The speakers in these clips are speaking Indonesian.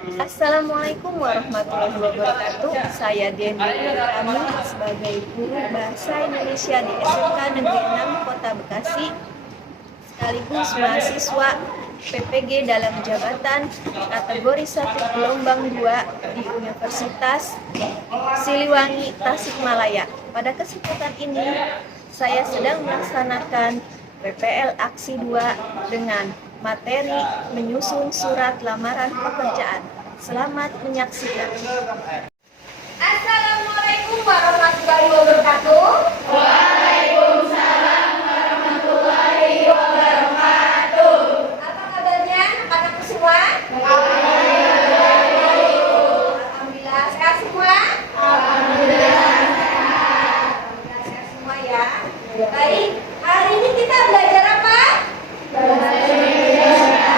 Assalamualaikum warahmatullahi wabarakatuh. Saya Deni Kami sebagai guru Bahasa Indonesia di SMK Negeri 6 Kota Bekasi, sekaligus mahasiswa PPG dalam jabatan kategori 1 gelombang 2 di Universitas Siliwangi, Tasikmalaya. Pada kesempatan ini, saya sedang melaksanakan PPL Aksi 2 dengan materi menyusun surat lamaran pekerjaan. Selamat menyaksikan. Assalamualaikum warahmatullahi wabarakatuh. Waalaikumsalam warahmatullahi wabarakatuh. Apa kabarnya anak-anakku semua? Alhamdulillah sehat semua. Alhamdulillah. Alhamdulillah sehat semua ya. Baik, hari ini kita belajar apa? Bahasa Indonesia.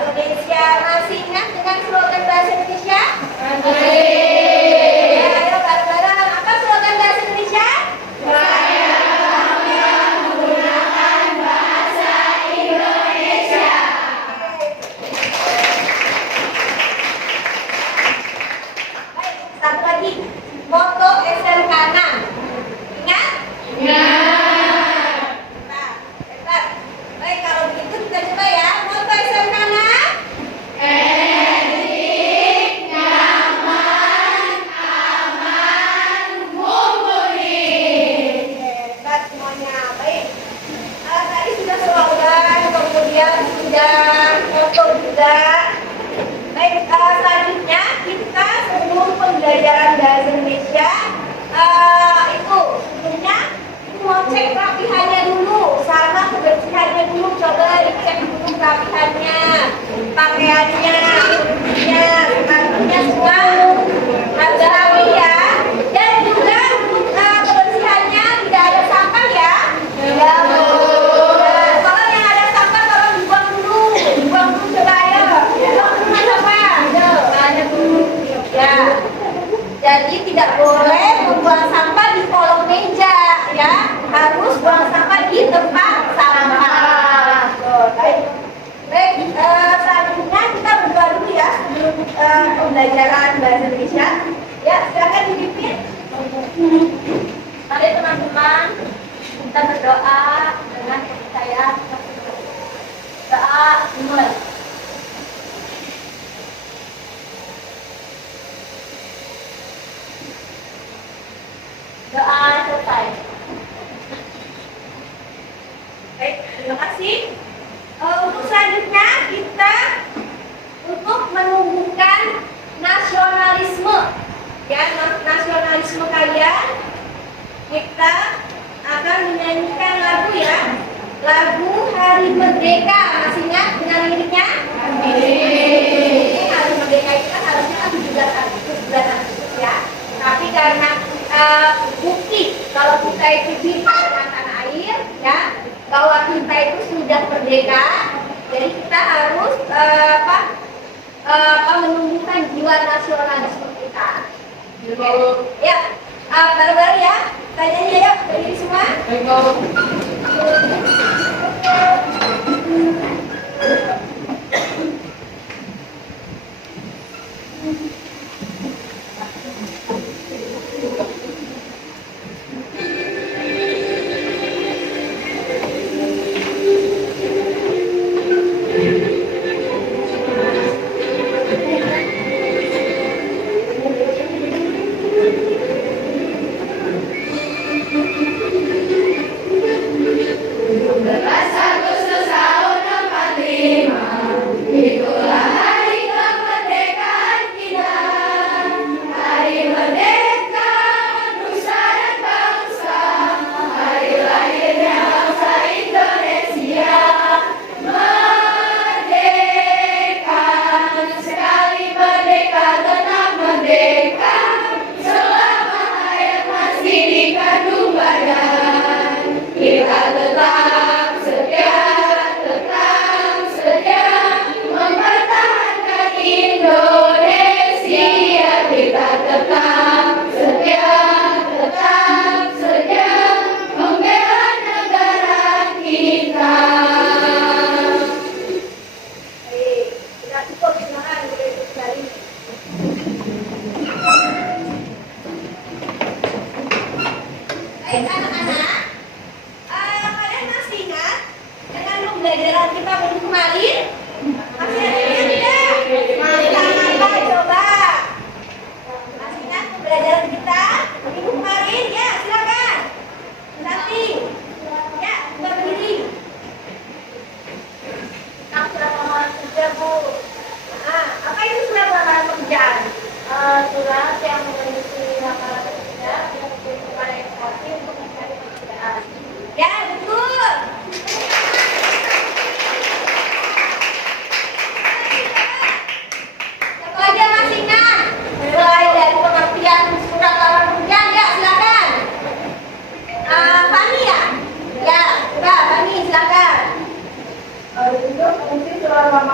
Indonesia. Masih ingat dengan slogan bahasa Indonesia? Masih. Ya, ayo bareng-bareng. Apa slogan bahasa Indonesia? Saya akan menggunakan bahasa Indonesia. Baik, satu lagi. Moto SMK 6. Ingat? Ingat. Nah, hebat. Baik, kalau begitu kita coba ya. Moto SMK 6. Etik, nyaman, aman, mumpuni. Hebat semuanya. Baik. Tadi sudah slogan, kemudian sudah moto juga. Baik, selanjutnya kita sebelum pembelajaran bahasa Indonesia itu sebelumnya mau cek kerapihannya dulu sama kebersihannya dulu. Coba dicek dulu kerapihannya, pakaiannya, sepatunya semua harus rapi ya. Dan juga untuk kebersihannya tidak ada sampah ya. Ya. Kalau yang ada sampah tolong dibuang dulu, coba ayo. Buang dulu sampah. Ada dulu. Ya. Jadi tidak boleh membuang sampah di kolong meja ya. Harus buang sampah di tempat sampah. Baik. Baik, selanjutnya kita berdoa dulu ya sebelum pembelajaran bahasa Indonesia. Ya, silakan dipimpin. Mari teman-teman, kita berdoa dengan kepercayaan. Doa dimulai. Doa selesai. Baik, terima kasih. Untuk selanjutnya kita untuk menumbuhkan nasionalisme, ya nasionalisme kalian, kita akan menyanyikan lagu ya, lagu Hari Merdeka. Masih ingat dengan liriknya? Hari Merdeka itu kan harusnya kan 17 Agustus, bulan Agustus ya. Tapi karena bukti kalau kita itu cinta dengan tanah air, ya, bahwa kita itu sudah merdeka, jadi kita harus menumbuhkan jiwa nasionalisme kita. Ya, baru-baru ya, tanyanya yuk, berdiri semua. Agustus tahun 45, itulah hari kemerdekaan kita.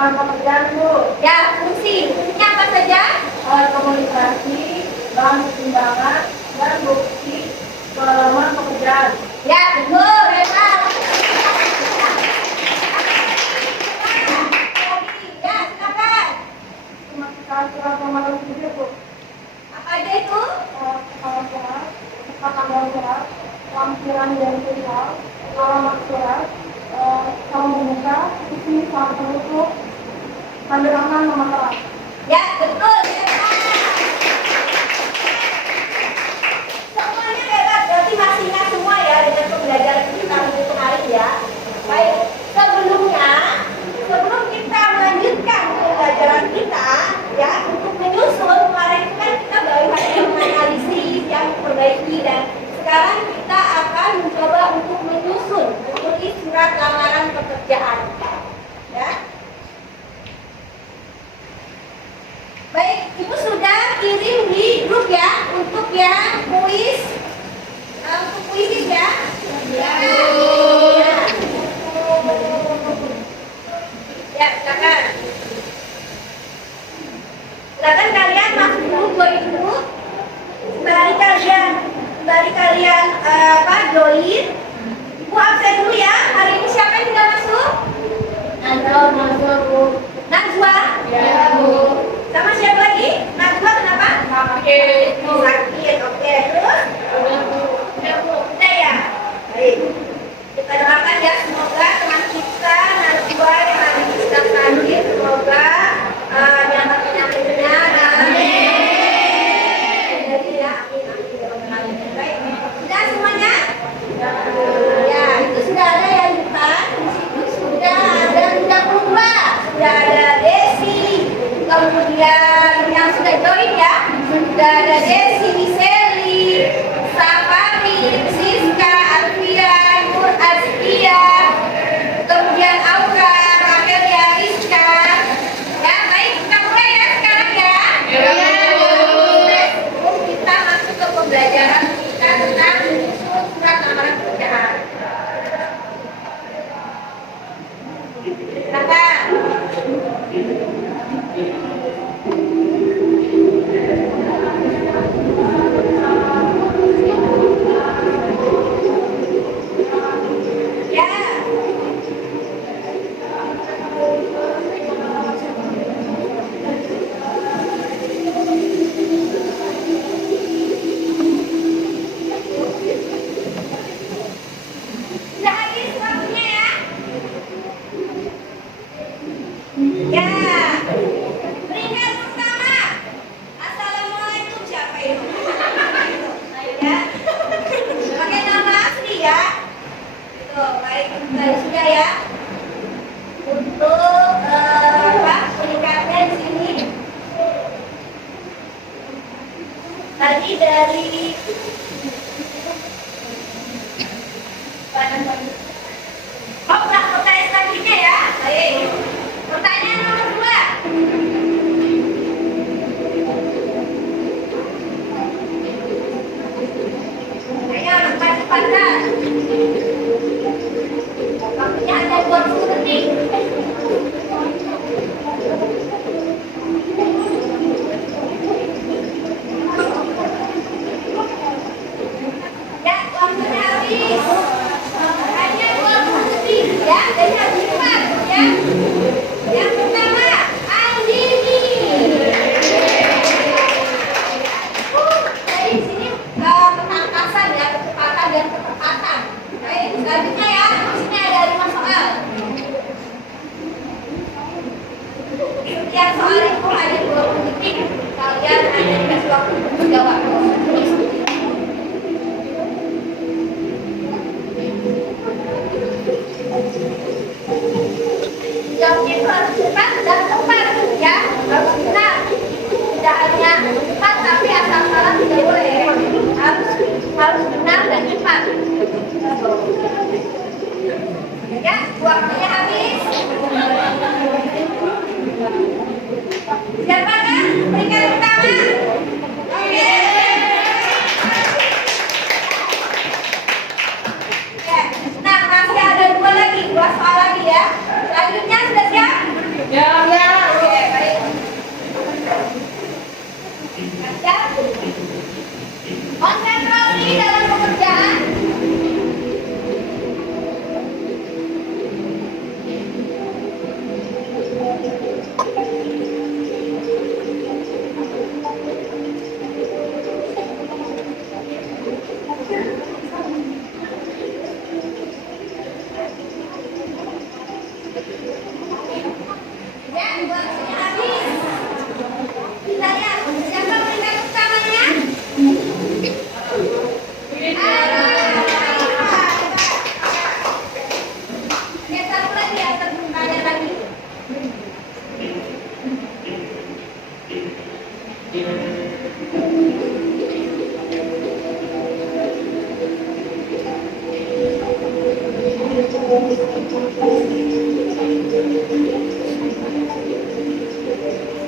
lapangan pekerjaan, Bu. Ya, fungsinya apa saja? Komunikasi, bahan pertimbangan, dan bukti pengalaman pekerjaan. Ya, betul, hebat. Ya, silakan. Memastikan surat lamaran kerja, Bu. Apa aja itu? Kepala surat, tanggal surat, lampiran dan tulisan, alamat surat, salam membuka, isi salam penutup, tanda tangan nama kelas. Ya, betul. Semuanya hebat, berarti masih ingat semua ya dengan pembelajaran kita minggu kemarin ya. Baik, sebelum kita melanjutkan pembelajaran kita ya, untuk menyusun kemarin kan kita baru hanya menganalisis, yang memperbaiki, dan sekarang kita akan mencoba untuk menyusun, menulis surat lamaran pekerjaan. Ya. Baik, Ibu sudah kirim di grup ya untuk yang kuis, untuk kuisis ya. Ya. Ya, silakan. Silakan kalian masuk dulu join dulu. Sembari kalian join. Ibu absen dulu ya. Hari ini siapa yang tidak masuk? Najwa, Bu. Najwa? Ya, Bu. Sama siapa lagi? Najwa kenapa? Sakit. Sakit, oke. Terus? Udah ya? Baik. Kita doakan ya, semoga teman kita Najwa yang hari ini sedang sakit, semoga diangkat penyakitnya. Amin. Jadi ya, amin. Baik. Sudah semuanya? Ya, itu sudah ada yang depan. Di situ sudah ada 32. Sudah ada Desi. Kemudian yang sudah join ya, sudah ada Desi, Sally, Safari, Siska, Alfian, Nur Azkia, kemudian Aura, Rakelia, Rizka. Ya, baik, kita mulai ya sekarang ya. Kita masuk ke pembelajaran kita tentang menyusun surat lamaran pekerjaan. Silakan. Ya. Sudah habis waktunya ya. Ya. Peringkat pertama. Assalamualaikum, siapa itu? Ya. Pakai nama asli ya. Tuh, baik, sudah ya. Untuk peringkatnya di sini. Tadi dari pertanyaan selanjutnya ya. Baik. Pertanyaan nomor 2. Ayo, cepat-cepatan. Waktunya ada 20 detik. Ya, waktunya habis. Hanya 20 detik ya, jadi harus cepat ya. Yang pertama, Andini. Jadi di sini ketangkasan ya, kecepatan dan ketepatan. Baik, selanjutnya ya, di sini ada 5 soal. Setiap soal itu ada 20 detik. Kalian hanya dikasih waktu untuk menjawab. Jawabnya itu harus cepat dan tepat ya, harus benar. Tidak hanya cepat tapi asal salah tidak boleh. Harus benar dan cepat. Ya, waktunya habis. Siapakah peringkat pertama?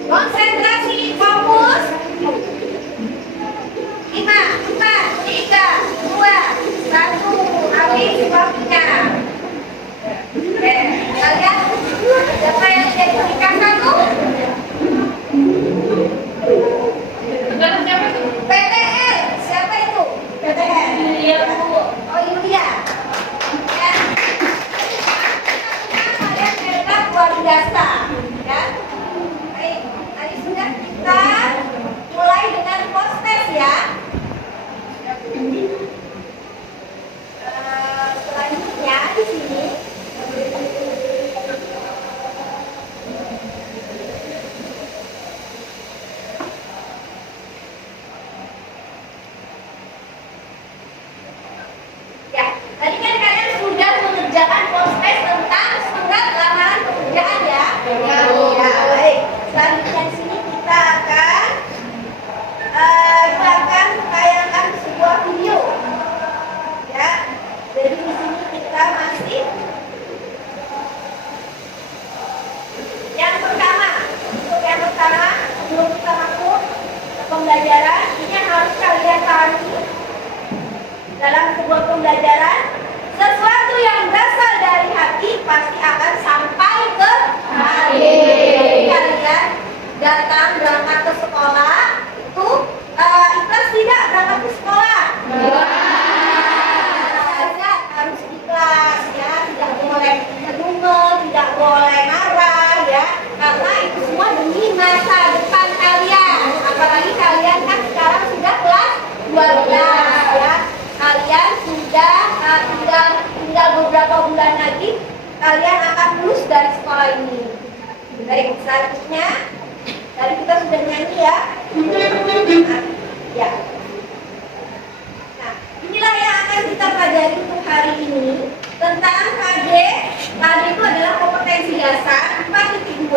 Konsentrasi, fokus. 5, 4, 3, 2, 1. Habis waktunya. Oke, kalian siapa yang jadi peringkat 1? PTL, siapa itu? PTL. Oh, Yulia. Ya. Kalian hebat luar biasa. Ya. Baik, tadi sudah kita mulai dengan post test ya. Selanjutnya di sini ya, tadi kan kalian sudah mengerjakan post test tentang surat lamaran pekerjaan ya. Ya, baik. Selanjutnya di sini kita akan tayangkan sebuah video. Ya, jadi di sini kita masih untuk yang pertama sebelum kita masuk ke pembelajaran, ini yang harus kalian pahami dalam sebuah pembelajaran, sesuatu yang berasal dari hati pasti akan sampai ke hati. Kalian datang berangkat ke sekolah itu ikhlas tidak berangkat ke sekolah? Harus ikhlas ya, tidak boleh ngedumel, tidak boleh marah ya, karena itu semua demi masa depan kalian. Apalagi kalian kan sekarang sudah kelas 12 ya, kalian sudah tinggal beberapa bulan lagi kalian akan lulus dari sekolah ini. Baik, selanjutnya tadi kita sudah nyanyi ya. Ya. Nah, inilah yang akan kita pelajari untuk hari ini tentang KD. KD itu adalah kompetensi dasar 4.2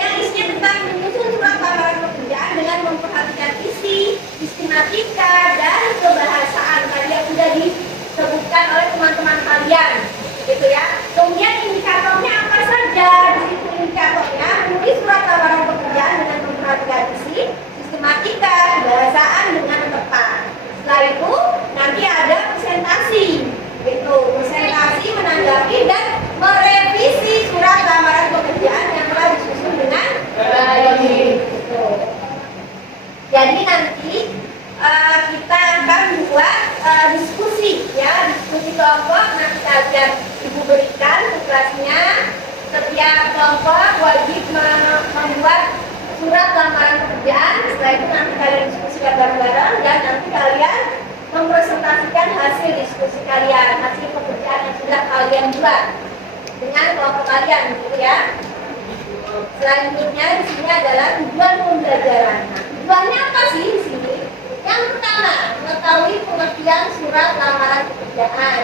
yang isinya tentang menyusun surat lamaran pekerjaan dengan memperhatikan isi, sistematika, dan kebahasaan tadi yang sudah disebutkan oleh teman-teman kalian, gitu ya. Kemudian indikatornya apa saja? Di situ indikatornya menulis surat lamaran pekerjaan dengan memperhatikan isi, sistematika, kebahasaan dengan tepat. Setelah itu nanti ada presentasi, gitu. Presentasi menanggapi dan merevisi surat lamaran pekerjaan yang telah disusun dengan baik. Gitu. Jadi nanti kita akan buat diskusi ya, diskusi kelompok. Nanti akan ibu berikan tugasnya, setiap kelompok wajib membuat surat lamaran pekerjaan. Setelah itu nanti kalian diskusikan bareng-bareng dan nanti kalian mempresentasikan hasil diskusi kalian, hasil pekerjaan yang sudah kalian buat dengan kelompok kalian, gitu ya. Selanjutnya di sini adalah tujuan pembelajaran. Nah, tujuannya apa sih di sini? Yang pertama, mengetahui pengertian surat lamaran pekerjaan.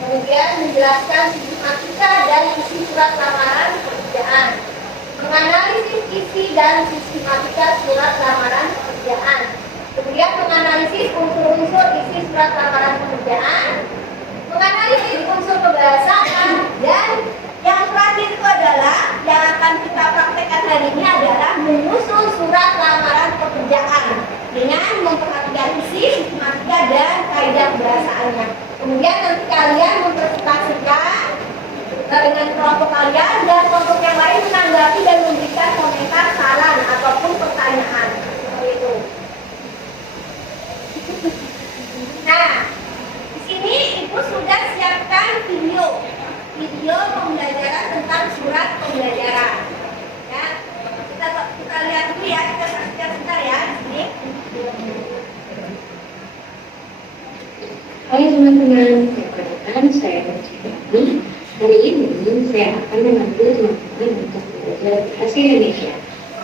Kemudian menjelaskan sistematika dan isi surat lamaran pekerjaan. Menganalisis isi dan sistematika surat lamaran pekerjaan. Kemudian menganalisis unsur-unsur isi surat lamaran pekerjaan. Menganalisis unsur kebahasaan, dan yang terakhir itu adalah yang akan kita praktekkan hari ini adalah menyusun surat lamaran pekerjaan dengan memperhatikan isi, sistematika, dan kaidah bahasaannya. Kemudian nanti kalian mempresentasikan dengan kelompok kalian dan kelompok yang lain menanggapi dan memberikan komentar, saran ataupun pertanyaan. Seperti itu. Nah, di sini ibu sudah siapkan video pembelajaran tentang surat pembelajaran. Ya, kita lihat dulu ya, kita saksikan sebentar ya di sini. Hai teman-teman, perkenalkan saya Berjani. Hari ini saya akan memandu teman-teman untuk belajar bahasa Indonesia.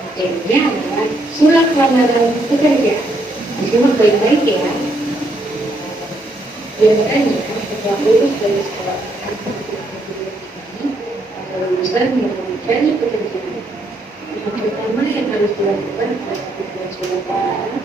Materinya adalah surat lamaran pekerjaan. Disimak baik-baik ya. Biasanya setelah lulus dari sekolah ini, lulusan yang mencari pekerjaan. Yang pertama yang harus dilakukan adalah membuat surat lamaran.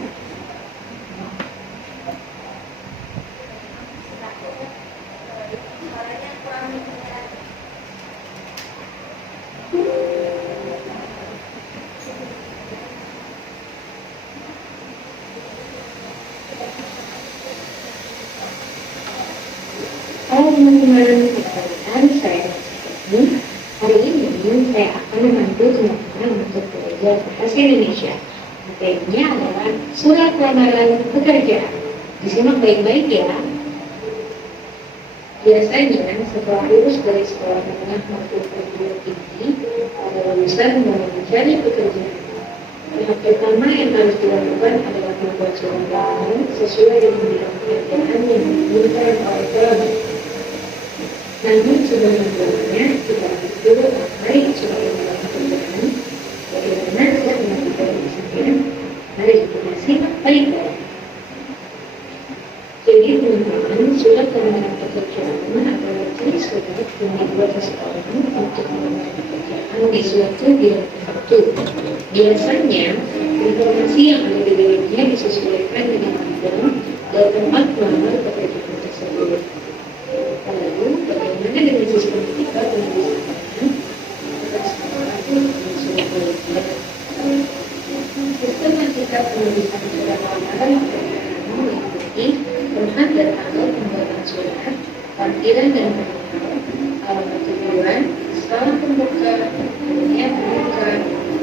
Kalau teman-teman sekalian, saya ini hari ini saya akan membantu teman-teman untuk belajar bahasa Indonesia. Materinya adalah surat lamaran pekerjaan. Disimak baik-baik ya. Biasanya setelah lulus dari sekolah menengah maupun perguruan tinggi, para lulusan mau mencari pekerjaan. Tahap pertama yang harus dilakukan adalah membuat surat lamaran sesuai dengan bidang pekerjaan yang diinginkan oleh pelamar. Namun sebelum membuatnya, kita harus dulu mengenai surat lamaran pekerjaan. Bagaimana cara melakukan misalnya? Mari kita simak baik-baik. Jadi teman-teman, surat lamaran pekerjaan adalah jenis surat yang dibuat seseorang untuk melamar pekerjaan di suatu bidang tertentu. Biasanya, informasi yang ada di dalamnya disesuaikan dengan bidang dan tempat melamar pekerjaan tersebut. Lalu, bagaimana dengan sistem ketika penulisannya? Kita sekarang dengan surat lamaran. Sistem ketika penulisan surat lamaran mengikuti tempat dan tanggal pembuatan surat, tampilan dan penulisan, alamat tujuan, salam pembuka, niat pembuka,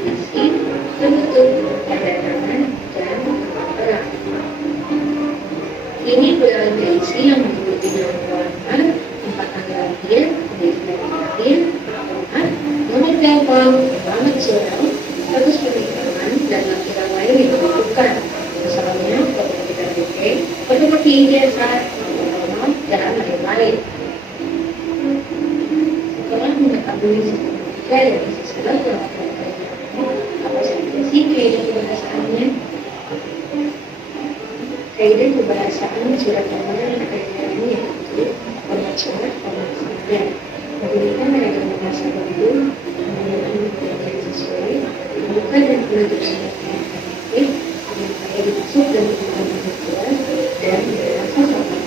isi, penutup, tanda tangan, dan peran. Ini berada isi yang mengikuti nama pelamar, tempat tanggal lahir, destinasi lahir, alamat, nomor telepon, alamat surat, status pernikahan, dan lampiran lain yang dibutuhkan. Misalnya, fotokopi KTP, fotokopi ijazah, alamat, dan lain-lain. Setelah mengetahui sistem tiga yang bisa surat lamaran pekerjaan, apa saja sih kaidah kebahasaannya? Kaidah kebahasaan surat lamaran pekerjaan yaitu format surat, format sabda, menggunakan ragam bahasa baku, menggunakan metode yang sesuai, membuka dan menutup surat yang efektif, dengan kaya dimaksud dan menggunakan jelas, dan berasa sopan.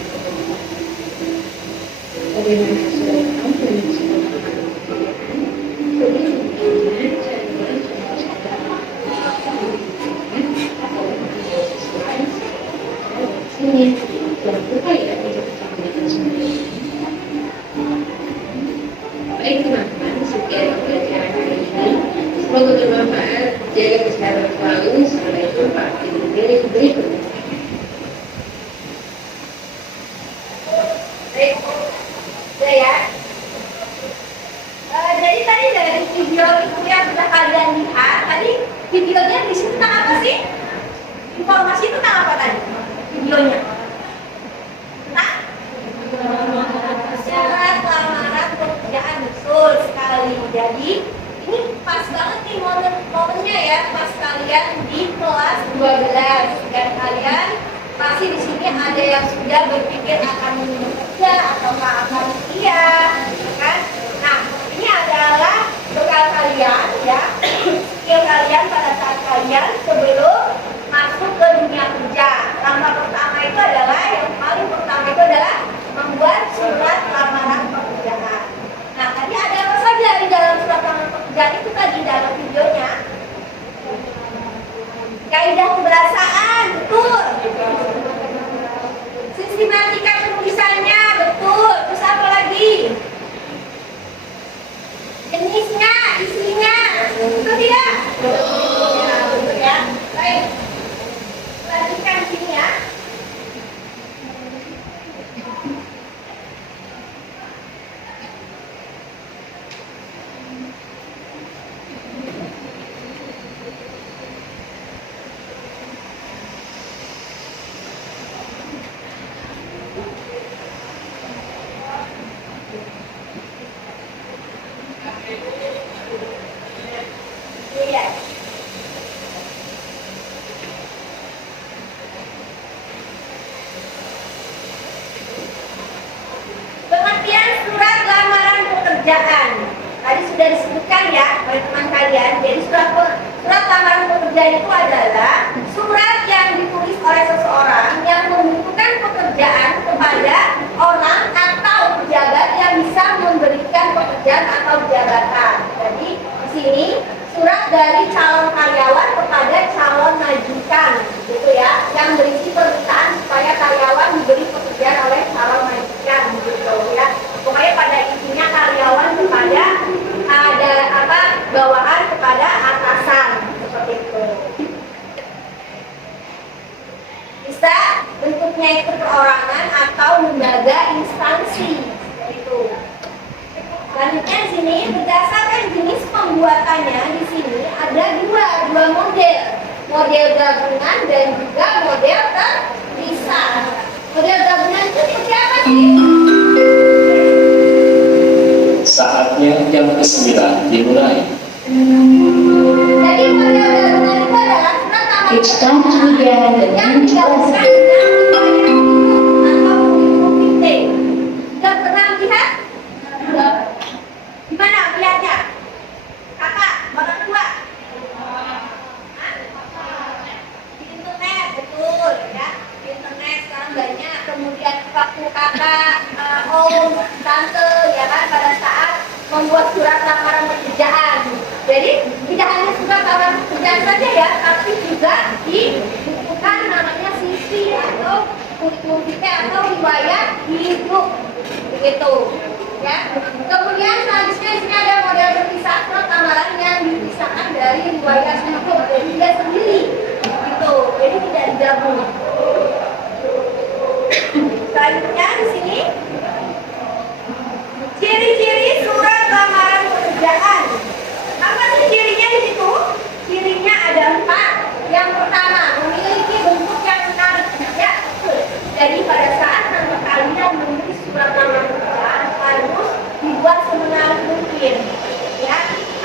Bagaimana surat lamaran dan surat lamaran pekerjaan? Sebelumnya, cara contoh sabda sini jangan lupa ya untuk menambahkan semua. Baik teman-teman, sekian pembelajaran hari ini. Semoga bermanfaat. Jaga kesehatan selalu. Sampai jumpa di materi berikutnya. Baik, udah ya. Jadi tadi dari video itu yang sudah kalian lihat, tadi videonya di sini tentang apa sih? Informasi itu tentang apa tadi? Videonya. Nah, surat lamaran pekerjaan, betul sekali. Jadi ini pas banget nih momennya ya, pas kalian di kelas 12 dan kalian masih di sini ada yang sudah berpikir akan bekerja atau akan kuliah, kan? Nah, ini adalah bekal kalian ya, skill kalian pada saat kalian sebelum masuk ke dunia kerja. Langkah pertama itu adalah, yang paling pertama itu adalah membuat surat lamaran pekerjaan. Nah, tadi ada apa saja di dalam surat lamaran pekerjaan itu tadi dalam videonya? Kaidah kebahasaan, betul. Sistematika penulisannya, betul. Terus apa lagi? Jenisnya, isinya, betul tidak? Betul ya. Baik. Lanjutkan sini ya. Iya. Pengertian surat lamaran pekerjaan tadi sudah disebutkan ya oleh teman kalian. Jadi surat Surat lamaran pekerjaan itu adalah surat yang ditulis oleh seseorang yang membutuhkan pekerjaan kepada orang atau pejabat yang bisa memberikan pekerjaan atau jabatan. Jadi di sini surat dari calon karyawan kepada calon majikan, gitu ya, yang berisi permintaan supaya karyawan diberi pekerjaan oleh calon majikan, gitu ya. Pokoknya pada intinya karyawan kepada ada bawahan kepada atasan, seperti itu. Bisa bentuknya itu perorangan atau lembaga instansi, itu. Selanjutnya di sini berdasarkan jenis pembuatannya di sini ada dua model gabungan dan juga model terpisah. Model gabungan itu seperti apa sih? Saatnya yang ke-9 dimulai. Jadi model gabungan itu adalah surat lamaran Kita sudah yang dengan digabungkan dengan atau dikte. Sudah pernah lihat? Gimana lihatnya? Kakak, orang tua? Hah? Di internet, betul ya. Di internet sekarang banyak. Kemudian waktu kakak, om, tante, ya kan, pada saat membuat surat lamaran pekerjaan. Jadi tidak hanya surat lamaran pekerjaan saja ya, tapi juga dibukukan namanya CV atau kurikulum vitae atau riwayat hidup, begitu. Ya. Kemudian selanjutnya di sini ada model terpisah surat lamaran yang dipisahkan dari riwayat hidup, jadi dia sendiri, gitu. Jadi tidak digabung. Selanjutnya di sini ciri-ciri surat lamaran pekerjaan. Apa sih cirinya di situ? Cirinya ada 4. Yang pertama, memiliki bentuk yang menarik. Ya, jadi pada saat nanti kalian menulis surat lamaran pekerjaan harus dibuat semenarik mungkin. Ya,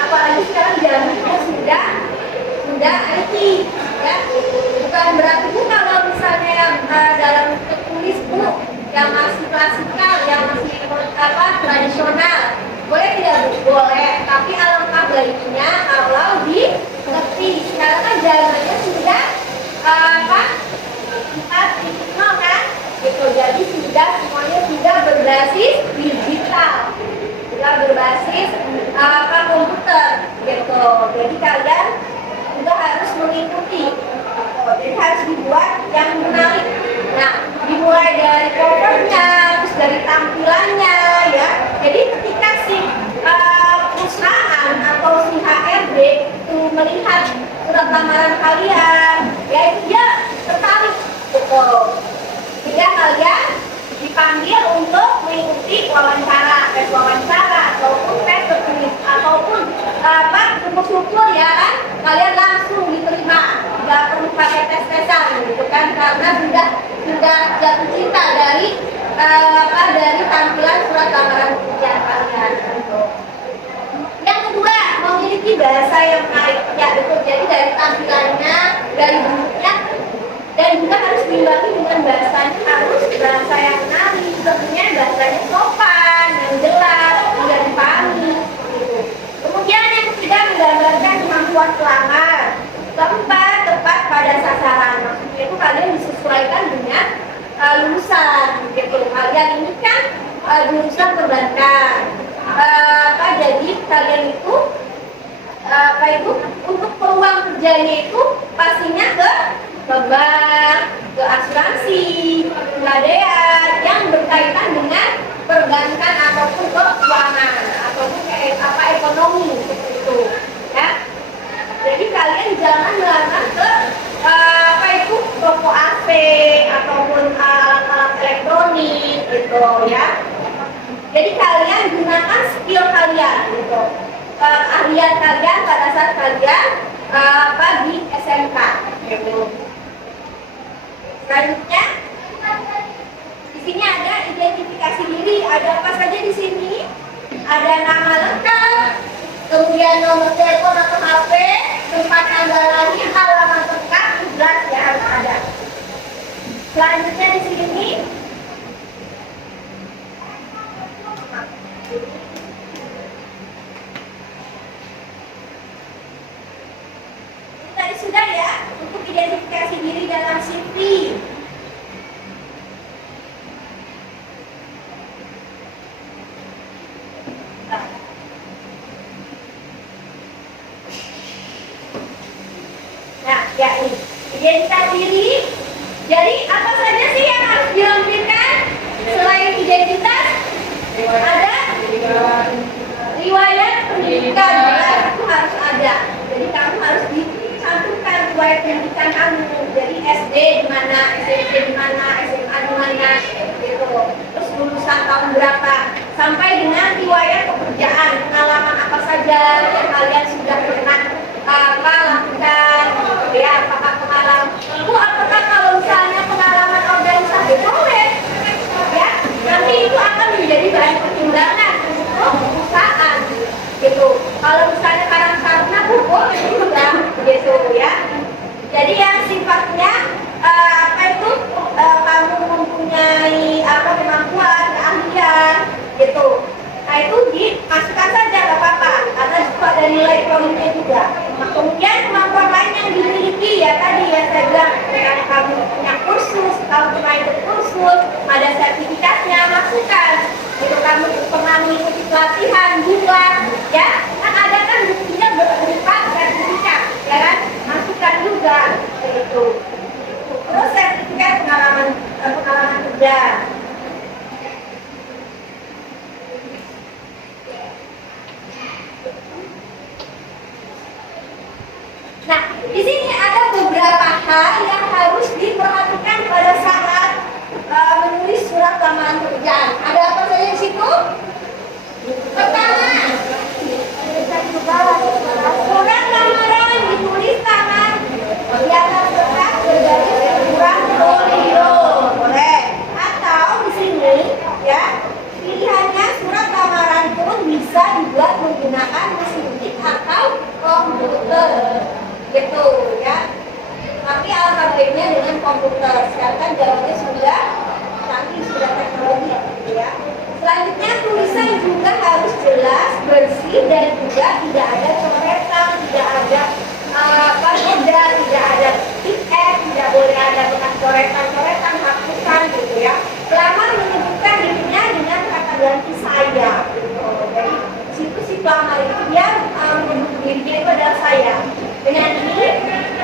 apalagi sekarang zamannya sudah IT. Ya, bukan berarti kalau misalnya dalam tertulis buku yang masih klasikal, yang masih tradisional, boleh tidak Bu? Boleh, tapi alangkah baiknya kalau dimengerti. Sekarang kan zamannya sudah 4.0 kan, gitu. Jadi sudah semuanya sudah berbasis digital, sudah berbasis komputer, gitu. Jadi kalian juga harus mengikuti. Jadi harus dibuat yang menarik. Nah, dimulai dari covernya, terus dari tampilannya, ya. Jadi ketika si perusahaan atau si HRD itu melihat surat lamaran kalian, ya itu dia tertarik, gitu. Sehingga kalian dipanggil untuk mengikuti wawancara, tes wawancara, ataupun tes tertulis, ataupun syukur ya kan, kalian langsung diterima, nggak perlu pakai tes-tesan, gitu kan, karena sudah jatuh cinta dari dari tampilan surat lamaran pekerjaan kalian. Gitu. Yang kedua, memiliki bahasa yang menarik, ya betul. Jadi dari tampilannya, dari bentuknya, dan juga harus diimbangi dengan bahasanya, harus bahasa yang menarik, tentunya bahasanya sopan, yang jelas, mudah dipahami. Gitu. Kemudian yang ketiga, menggambarkan kemampuan pelamar. Keempat, tepat pada sasaran. Maksudnya itu kalian disesuaikan dengan lulusan, gitu. Kalian ini kan lulusan perbankan. Jadi kalian itu untuk peluang kerjanya itu pastinya ke bank, ke asuransi, pegadaian yang berkaitan dengan perbankan ataupun keuangan ataupun ekonomi, seperti itu. Ya. Jadi kalian jangan melamar ke toko AC ataupun alat-alat elektronik, gitu ya. Jadi kalian gunakan skill kalian, gitu. Keahlian kalian pada saat kalian di SMK, gitu. Selanjutnya di sini ada identifikasi diri. Ada apa saja di sini? Ada nama lengkap, kemudian nomor telepon atau HP, tempat tanggal lahir, halaman lengkap, jelas ya harus ada. Selanjutnya di sini Identitas diri. Jadi apa saja sih yang harus dilampirkan selain identitas? Ada riwayat pendidikan, jelas itu harus ada. Jadi kamu harus dicantumkan riwayat pendidikan kamu. Jadi SD di mana, SMP di mana, SMA di mana, gitu. Terus lulusan tahun berapa? Sampai dengan riwayat pekerjaan, pengalaman apa saja yang kalian sudah pernah lakukan, gitu ya. Apakah pengalaman? Apakah kalau misalnya pengalaman organisasi boleh, ya? Nanti itu akan menjadi bahan pertimbangan untuk perusahaan, gitu. Kalau misalnya karang taruna boleh juga, gitu ya. Jadi yang sifatnya kamu mempunyai kemampuan, keahlian, gitu. Nah itu dimasukkan saja, nggak apa-apa, karena itu ada nilai poinnya juga. Nah, kemudian kemampuan lain yang dimiliki ya tadi ya saya bilang, kamu punya kursus, kamu pernah ikut kursus, ada sertifikatnya, masukkan. Itu kamu pernah mengikuti pelatihan, juga, ya. Kan ada kan buktinya berupa sertifikat, ya kan? Masukkan juga, itu. Terus sertifikat pengalaman kerja. Nah, di sini ada beberapa hal yang harus diperhatikan pada saat menulis surat lamaran pekerjaan. Ada apa saja di situ? Pertama, surat lamaran ditulis tangan di atas kertas bergaris ukuran folio, boleh. Atau di sini, ya, pilihannya surat lamaran pun bisa dibuat menggunakan mesin ketik atau komputer. Gitu ya, tapi alangkah baiknya dengan komputer. Sekarang kan jawabannya sudah canggih, sudah teknologi, gitu ya. Selanjutnya tulisan juga harus jelas, bersih, dan juga tidak ada coretan, tidak ada noda, tidak ada tiket, tidak boleh ada bekas coretan, hapusan, gitu ya. Pelamar menyebutkan dirinya dengan kata ganti saya, gitu. Jadi situ si pelamar itu dia menyebut dirinya itu adalah saya. Dengan ini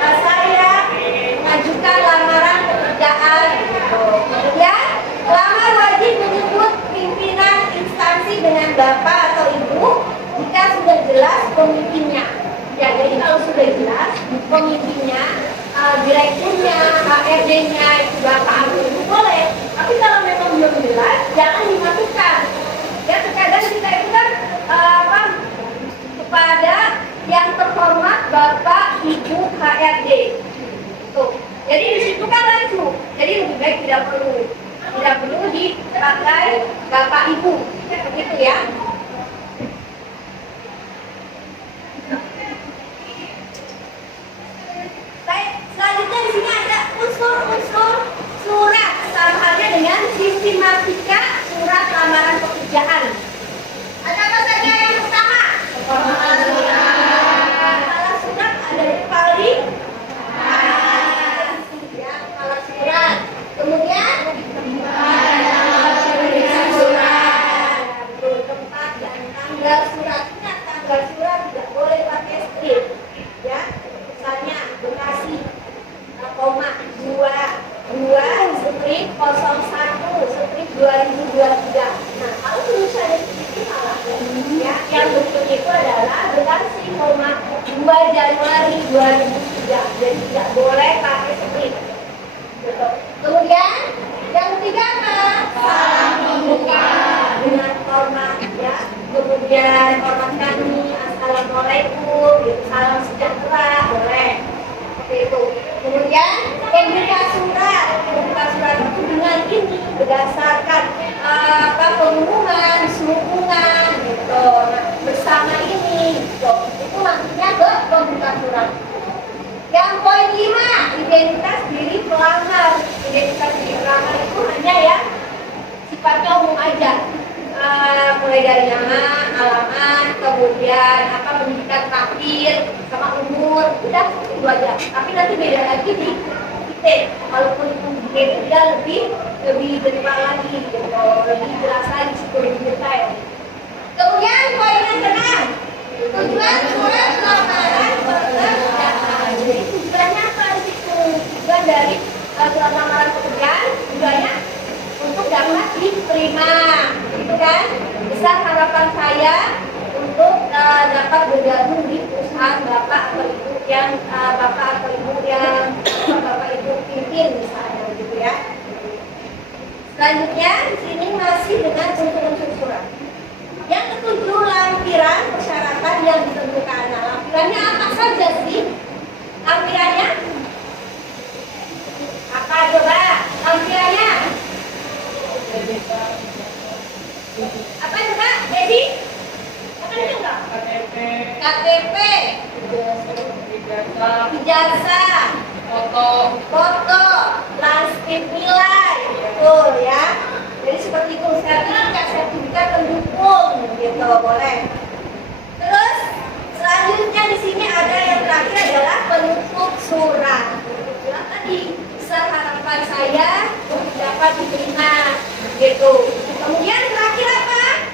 saya mengajukan lamaran pekerjaan. Kemudian pelamar wajib menyebut pimpinan instansi dengan bapak atau ibu jika sudah jelas pemimpinnya. Ya, jadi kalau sudah jelas pemimpinnya, direkturnya, HRD-nya itu bapak atau ibu boleh. Tapi kalau memang belum jelas, jangan dimasukkan. Ya, terkadang kita itu kan kepada yang terhormat Bapak Ibu HRD. Tuh. Jadi di situ kan langsung. Jadi lebih baik tidak perlu dipakai Bapak Ibu. Begitu ya. Baik, selanjutnya di sini ada unsur-unsur surat, sama halnya dengan sistematika surat lamaran pekerjaan. Ada apa saja yang pertama? Kepala surat ada di paling ya, kepala surat. Kemudian surat, tempat dan tanggal surat. Ingat, tanggal surat tidak boleh pakai strip, ya. Misalnya Bekasi, koma 2 strip 01 strip 2023. Nah, kalau tulisannya itu salah, ya, yang bentuknya itu adalah Bekasi, 2 Januari 2003. Jadi tidak boleh pakai strip. Gitu. Kemudian yang ketiga apa? Salam membuka dengan hormat, ya. Kemudian hormat kami, assalamualaikum, gitu. Salam sejahtera, boleh. Seperti itu. Kemudian membuka surat itu dengan ini berdasarkan pengumuman, sehubungan, gitu. Nah, bersama ini, gitu. Itu maksudnya pembuka surat. Yang poin 5, identitas diri pelamar. Identitas diri pelamar itu hanya ya sifatnya umum aja. Mulai dari nama, alamat, kemudian pendidikan terakhir, sama umur, udah itu aja. Tapi nanti beda lagi di titik. Walaupun itu dia lebih detail lagi, gitu. Lebih jelas lagi, lebih detail. Kemudian poin yang ke-6, tujuan surat lamaran pekerjaan. Jadi tujuannya apa di situ? dari surat lamaran pekerjaan tujuannya untuk dapat diterima, gitu kan? Besar harapan saya untuk dapat bergabung di perusahaan bapak atau ibu yang bapak ibu pimpin misalnya, gitu ya. Selanjutnya di sini masih dengan unsur-unsur surat. Yang ketujuh, lampiran persyaratan yang ditentukan. Nah, lampirannya apa saja sih? Lampirannya apa coba? Lampirannya apa coba? Jadi apa itu enggak? KTP, ijazah, foto, transkrip nilai, betul ya. Jadi seperti itu, sertifikat pendukung, gitu boleh. Terus selanjutnya di sini ada yang terakhir adalah penutup surat. Surat tadi, besar harapan saya untuk dapat diterima, gitu. Kemudian terakhir apa?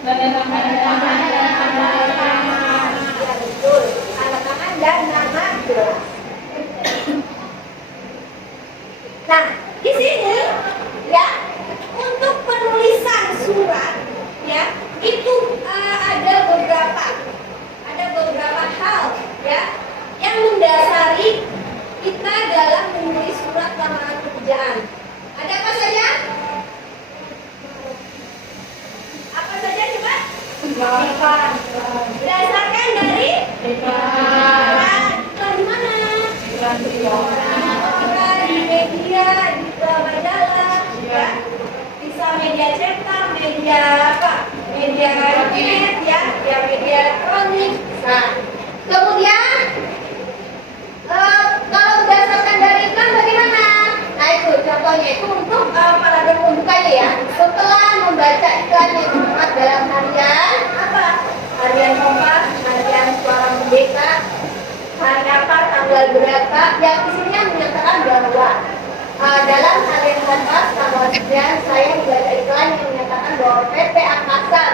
Ya betul, tanda tangan dan nama jelas. Nah, di sini ya untuk penulisan surat ya itu ada beberapa hal ya yang mendasari kita dalam menulis surat lamaran pekerjaan. Ada apa saja? Apa saja coba? Berdasarkan dari di mana? Di media, di majalah, ya. Bisa media cetak, media apa? Media internet, ya, media elektronik. Nah, kemudian kalau berdasarkan dari iklan bagaimana? Nah itu contohnya itu untuk paragraf pembukanya ya. Setelah membaca iklan yang dimuat dalam harian apa? Harian Kompas, harian Suara Merdeka, hari apa, tanggal berapa, yang di sini menyatakan bahwa dalam harian Kompas tanggal sekian saya membaca iklan yang menyatakan bahwa PT Angkasa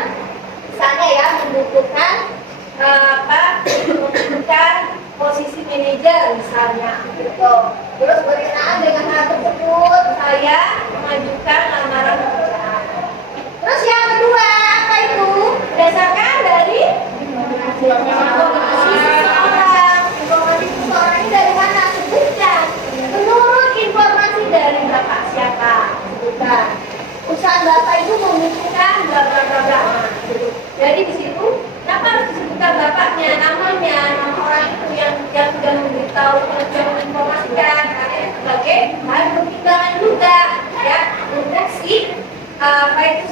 misalnya ya membutuhkan membutuhkan posisi manajer misalnya gitu. Terus berkenaan dengan hal tersebut saya mengajukan lamaran pekerjaan. Terus yang kedua apa itu? Berdasarkan dari informasi seseorang. Informasi seseorang ini dari mana? Sebutkan. Menurut informasi dari bapak siapa? Sebutkan. Usaha bapak itu membutuhkan bla bla bla bla. Jadi di situ kenapa harus disebutkan bapaknya, namanya, nama orang itu yang sudah memberitahu, yang sudah menginformasikan, karena itu sebagai hal pertimbangan juga, ya, untuk si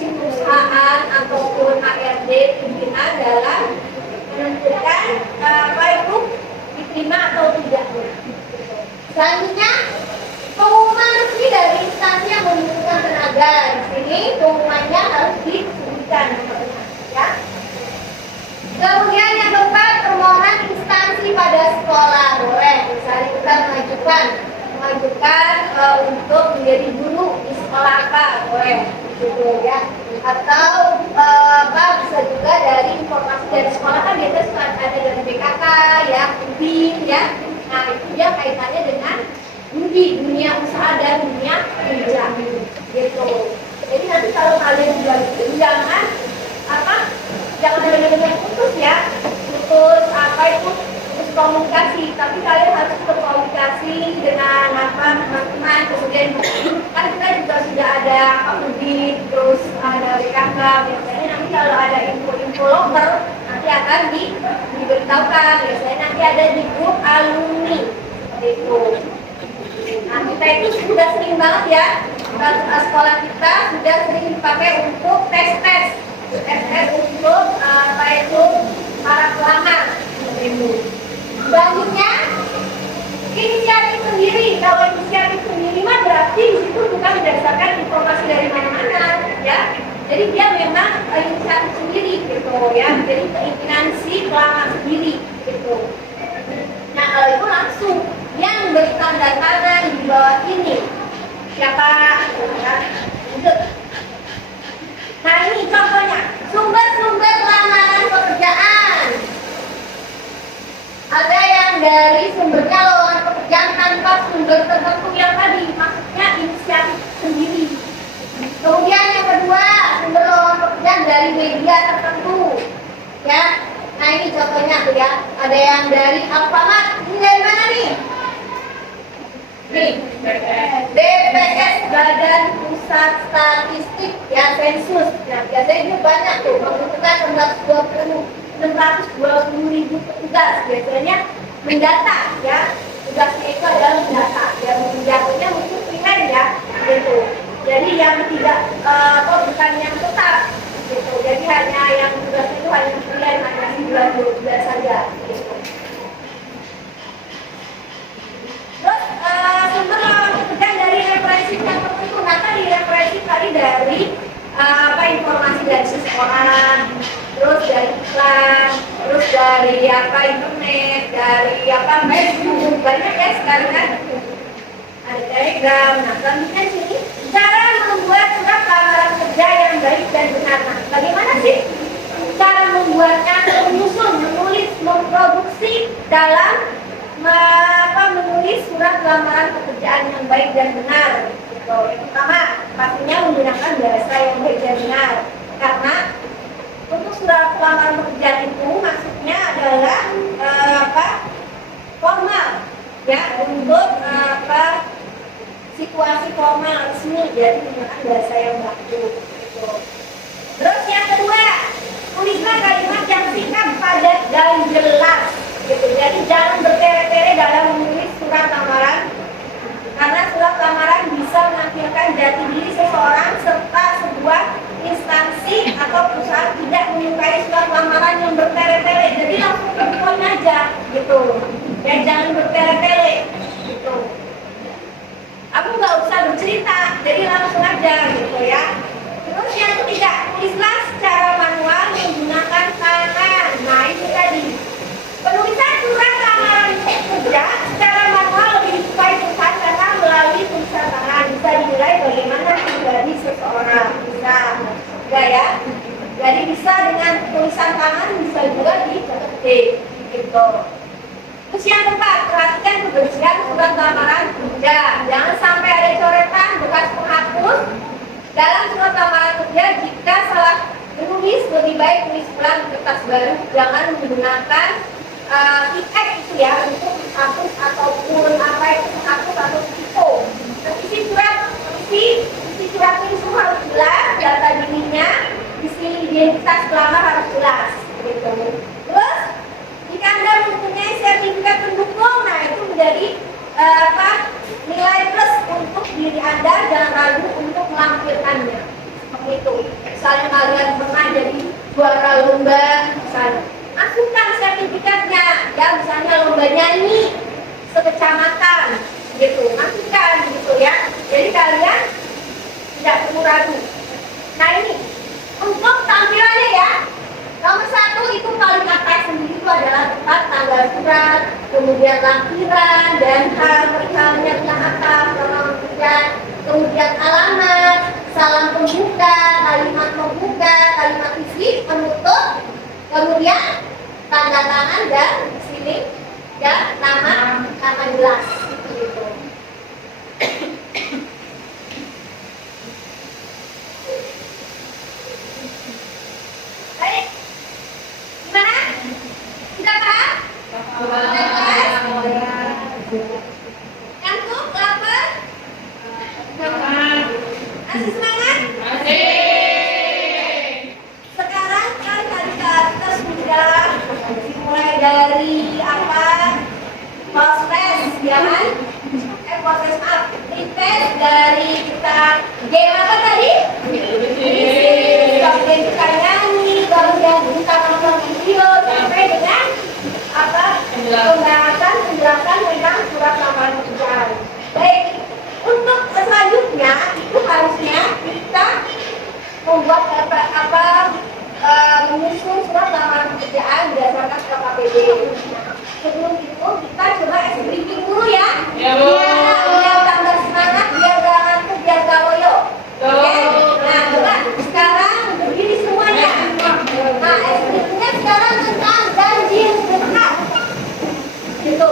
perusahaan ataupun HRD pimpinan dalam menentukan itu diterima atau tidak. Selanjutnya pengumuman resmi dari instansi yang membutuhkan tenaga. Di sini pengumumannya harus disebutkan, ya. Kemudian yang keempat, permohonan instansi pada sekolah. Boleh, misalnya kita mengajukan untuk menjadi guru di sekolah apa, boleh, gitu ya. Atau bisa juga dari informasi dari sekolah kan biasanya suka ada dari BKK, ya, UBI, ya. Nah itu dia kaitannya dengan dunia usaha dan dunia kerja, gitu. Jadi nanti kalau kalian juga gitu, jangan benar-benar putus ya, putus komunikasi, tapi kalian harus berkomunikasi dengan teman-teman, kemudian kan kita juga sudah ada audit, terus ada BKK, biasanya nanti kalau ada info-info loker nanti akan diberitahukan, biasanya nanti ada di grup alumni, seperti itu. Nah kita itu sudah sering banget ya, sekolah kita sudah sering dipakai untuk tes untuk para pelamar itu. Selanjutnya inisiatif sendiri. Kalau inisiatif sendiri mah berarti di situ bukan berdasarkan informasi dari mana-mana, ya. Jadi dia memang inisiatif sendiri gitu ya. Jadi keinginan si pelamar sendiri gitu. Nah kalau itu langsung yang bertanda tangan di bawah ini siapa? Ya. Nah ini contohnya, sumber-sumber lamaran pekerjaan. Ada yang dari sumbernya lowongan pekerjaan tanpa sumber tertentu. ya. Nah ini contohnya tuh ya, ada yang dari Alfamart. Ini dari mana nih? Nih, BPS Badan Pusat Statistik ya, sensus. Nah biasanya ini banyak tuh, membutuhkan 620.000 petugas. Biasanya mendata ya, tugasnya itu adalah mendata. Yang menjatuhnya mungkin pilihan ya, gitu. Jadi yang tidak bukan yang tetap gitu. Jadi hanya yang tugasnya itu hanya pilihan, hanya 9 saja gitu. Terus sumber lawan pekerjaan dari referensi yang tertentu. Nah tadi referensi tadi dari informasi dari seseorang, terus dari iklan, terus dari internet, dari Facebook, banyak ya sekarang kan. Ada Telegram. Nah selanjutnya sini cara membuat surat lamaran kerja yang baik dan benar. Nah bagaimana sih cara membuatnya, menyusun, menulis, memproduksi dalam menulis surat lamaran pekerjaan yang baik dan benar. Gitu. Yang pertama pastinya menggunakan bahasa yang baik dan benar. Karena untuk surat lamaran pekerjaan itu maksudnya adalah formal ya, untuk situasi formal resmi, jadi menggunakan bahasa yang baku gitu. Terus yang kedua, tulislah kalimat yang singkat, padat dan jelas gitu. Jadi jangan bertele-tele dalam menulis surat lamaran, karena surat lamaran bisa menampilkan jati diri seseorang serta sebuah instansi atau perusahaan tidak menyukai surat lamaran yang bertele-tele. Jadi langsung ke poin aja gitu. Ya jangan bertele-tele gitu. Aku nggak usah bercerita, jadi langsung aja gitu ya. Terus yang ketiga, tulislah secara manual menggunakan tangan. Nah itu tadi, penulisan surat lamaran kerja secara manual lebih disukai perusahaan karena melalui tulisan tangan bisa dinilai bagaimana pribadi seseorang. Bisa, enggak ya? Jadi bisa dengan tulisan tangan, bisa juga diketik gitu. Terus yang keempat, perhatikan kebersihan surat lamaran kerja. Jangan sampai ada coretan bekas penghapus dalam surat lamaran kerja. Jika salah menulis, lebih baik tulis ulang di kertas baru. Jangan menggunakan tiket itu ya untuk menghapus ataupun menghapus atau tipe. Isi surat ini semua harus jelas, data dirinya, isi identitas pelamar harus jelas. Gitu. Terus jika Anda mempunyai sertifikat pendukung, nah itu menjadi nilai plus untuk diri Anda. Jangan ragu untuk melampirkannya. Seperti itu. Misalnya kalian pernah jadi juara lomba, misalnya masukkan sertifikatnya. Ya misalnya lomba nyanyi sekecamatan, gitu. Masukkan, gitu ya. Jadi kalian tidak perlu ragu. Nah ini untuk tampilannya ya. Nomor 1 itu paling atas sendiri itu adalah tempat tanggal surat, kemudian lampiran dan perihalnya yang atas, nama pekerjaan, kemudian alamat, salam pembuka, kalimat pembuka, kalimat isi, penutup, kemudian tanda tangan dan di sini ya nama jelas gitu. Baik. Gimana? Sudah paham? Ngantuk? Lapar? Masih semangat? Sekarang kan tadi kita sudah dimulai dari proses ya kan? Proses pretest dari kita game apa tadi? Kemudian kita nyanyi, kemudian kita nonton video sampai dengan pembahasan penjelasan tentang surat lamaran pekerjaan. Baik, untuk selanjutnya itu harusnya kita membuat menyusun surat lamaran pekerjaan berdasarkan KKPD. Sebelum itu kita coba briefing dulu ya. Biar tambah semangat, biar gak ngantuk, biar gak loyo. Oke. Nah coba sekarang berdiri semuanya. Nah briefingnya sekarang tentang ganjil genap. Gitu.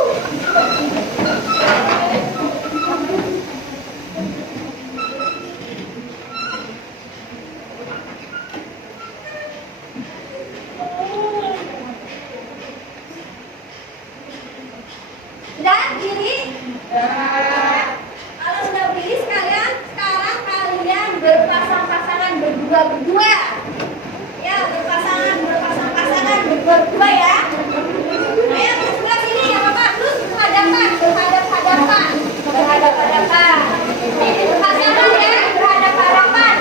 berdua. Ya, berpasang-pasangan, berdua ya. Ayo ke sebelah sini ya Bapak, terus berhadapan. Ini berpasangan ya, berhadapan.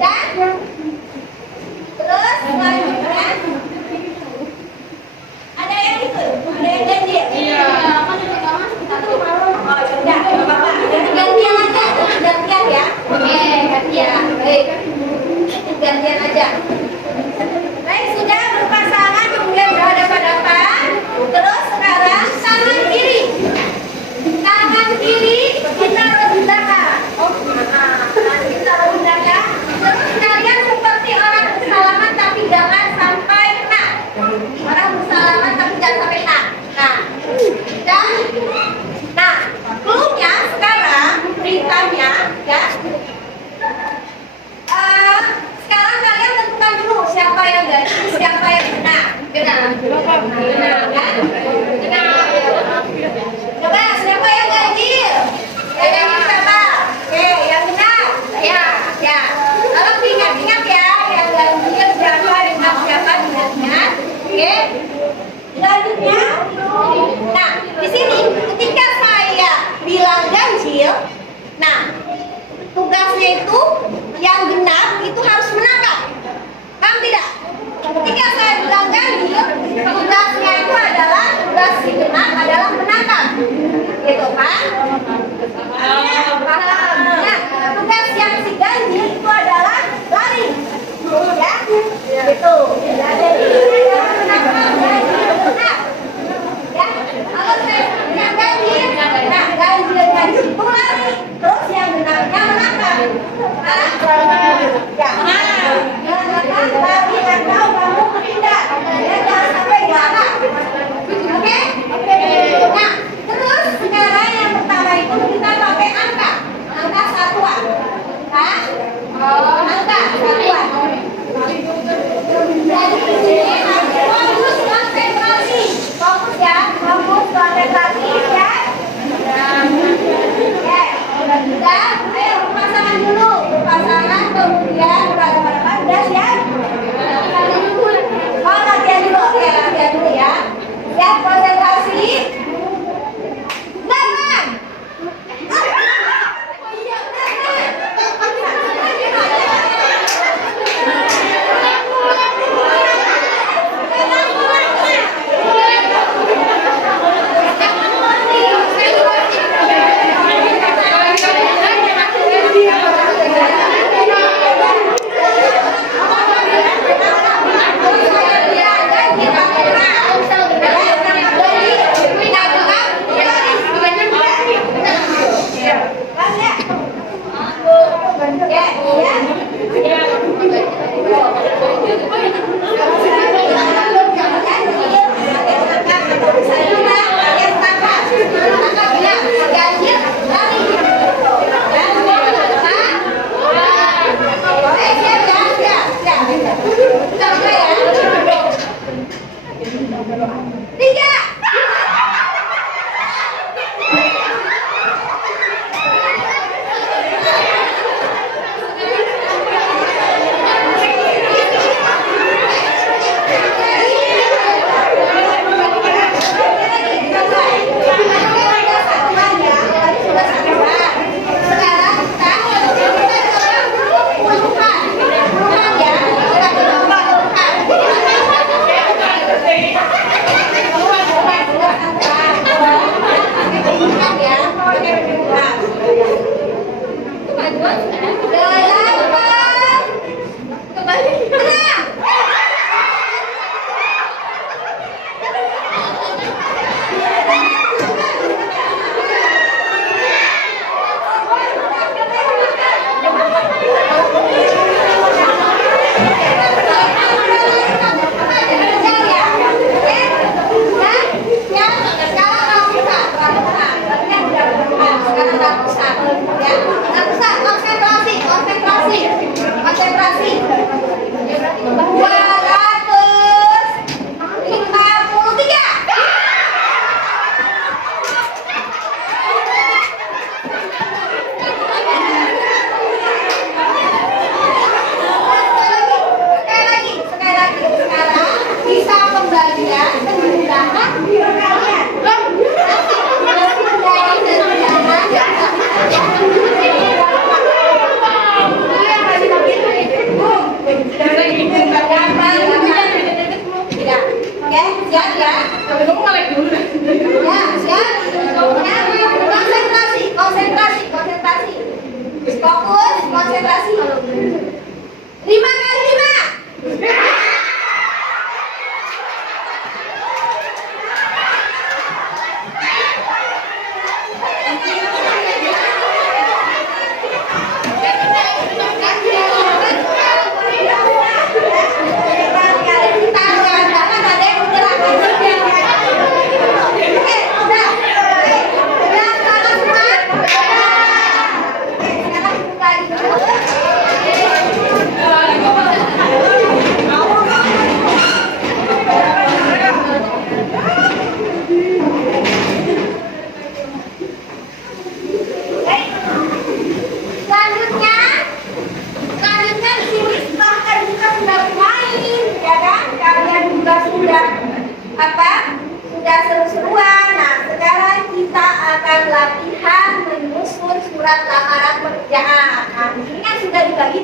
Dan terus selanjutnya ada yang itu, ada yang ganjil. Iya. Oh, sudah, Bapak. Gantian aja, gantian ya. Oke, gantian. Baik. Gantian aja. Baik, sudah berpasangan kemudian berhadapan. Terus sekarang tangan kiri. Tangan kiri ditaruh di belakang. Nanti taruh di belakang. Terus kalian seperti orang bersalaman tapi jangan sampai kena. Orang bersalaman tapi jangan sampai kena. Nah, clue-nya sekarang perintahnya ya. Sekarang kalian tentukan dulu siapa yang ganjil, siapa yang kena. Kan? Coba siapa yang ganjil? Yang ganjil siapa? Oke, yang benar. Ya. Kalau ingat-ingat ya, yang ganjil siapa dengan siapa ingat-ingat. Oke. Selanjutnya, nah di sini ketika saya bilang ganjil, nah tugasnya itu yang genap itu harus menangkap. Paham tidak? Ketika saya bilang ganjil, tugasnya itu adalah tugas si genap adalah menangkap. Gitu kan? Paham? Nah, tugas yang si ganjil itu adalah lari. Ya? Gitu. Jadi adalah menangkap ganjil genap. Ya? Kalau saya yang ganjil, nah ganjilnya di situ lari. Terus yang genapnya menangkap. Lari atau kamu bertindak. Ya, jangan sampai galak. Oke? Nah, terus sekarang yang pertama itu kita pakai angka satuan. Angka satuan. Jadi di sini fokus konsentrasi. Fokus ya, fokus konsentrasi ya. Oke, sudah. Ayo berpasangan dulu, berpasangan kemudian berhadapan. Udah siap?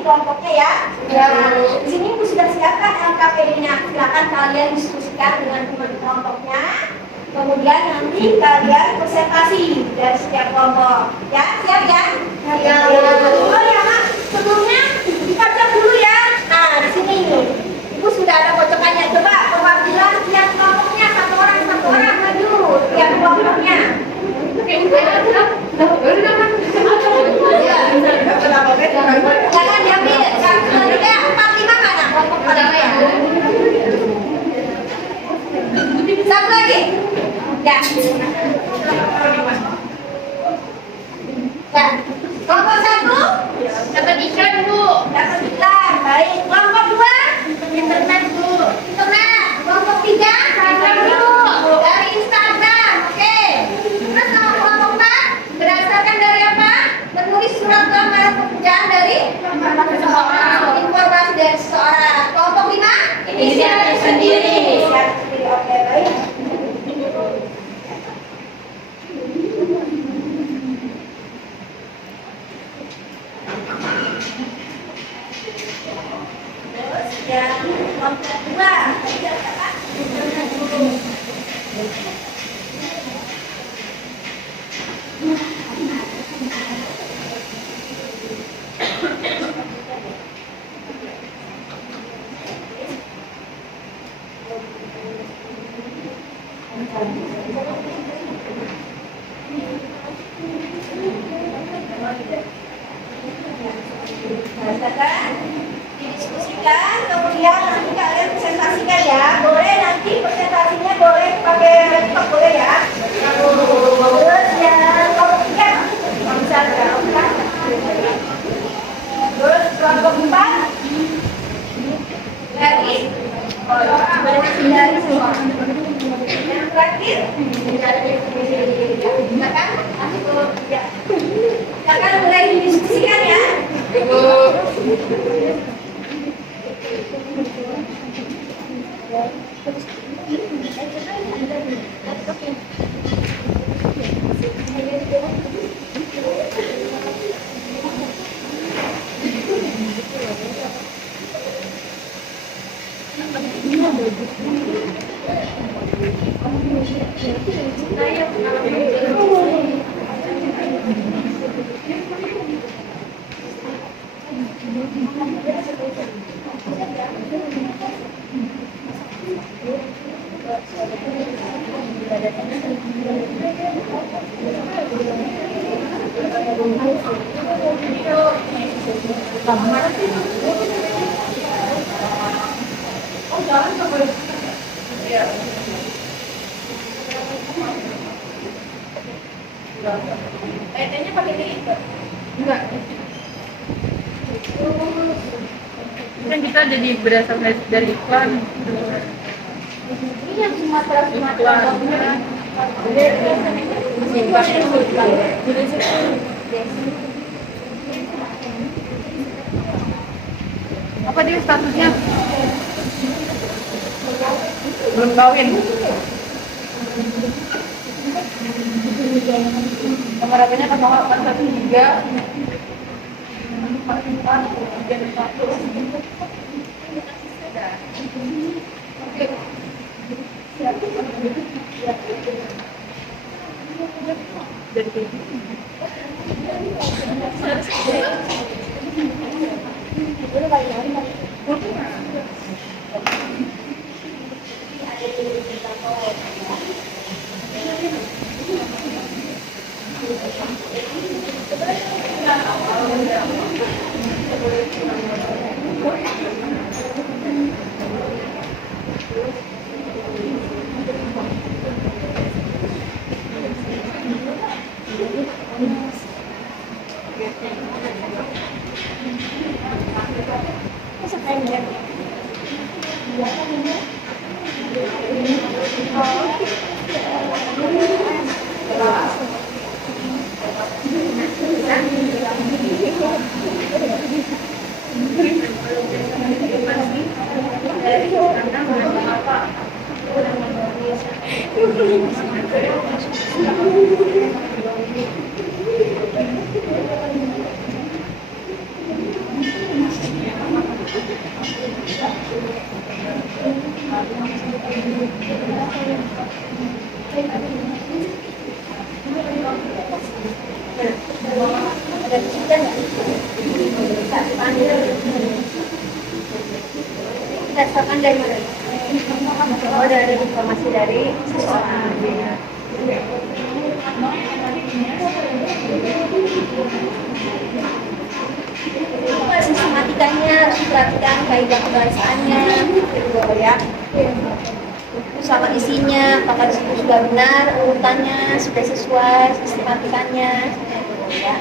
kelompoknya ya. Ya. Di sini Ibu sudah siapkan LKPD-nya. Silakan kalian diskusikan dengan teman kelompoknya. Kemudian nanti kalian presentasi dari setiap kelompok. Ya, siap ya? Ya. Oh ya, Mak. Sebelumnya dibaca dulu ya. Nah, di sini nih. Ibu sudah ada kocokannya. Coba perwakilan setiap kelompoknya satu orang maju. Setiap kelompoknya. Jangan diambil. 1, 2, 3, 4, 5 mana? Kelompok pertama ya. Satu lagi. Ya. Ya. Kelompok 1 Dapat ikan, Bu. dapat ikan. Baik. Kelompok 2 internet, Bu. Internet. Kelompok 3 dari Instagram. Oke. Terus kelompok 4 berdasarkan dari apa? Menulis surat lamaran pekerjaan dari informasi dari seseorang. Kelompok 5 inisiatif sendiri. Inisiatif sendiri. Oke, baik. Terus yang kelompok 2 tadi ada apa? Internet dulu. Bacakan, didiskusikan, kemudian nanti kalian presentasikan ya. Boleh nanti presentasinya boleh pakai laptop boleh ya. Terus yang kelompok 3 bisa dilakukan. Terus kelompok 4 dari yang terakhir silakan mulai didiskusikan ya. PT-nya pakai ini enggak? Kan kita jadi berdasarkan dari iklan. Ini yang Sumatera Apa dia statusnya? Belum kawin. Nomor HP-nya 0813 Berdasarkan dari mana? Oh, dari informasi dari siswa. Sistematikanya harus diperhatikan, kaidah kebahasaannya, gitu ya. Sama isinya, apakah itu sudah benar, urutannya sudah sesuai, sistematikanya, ya.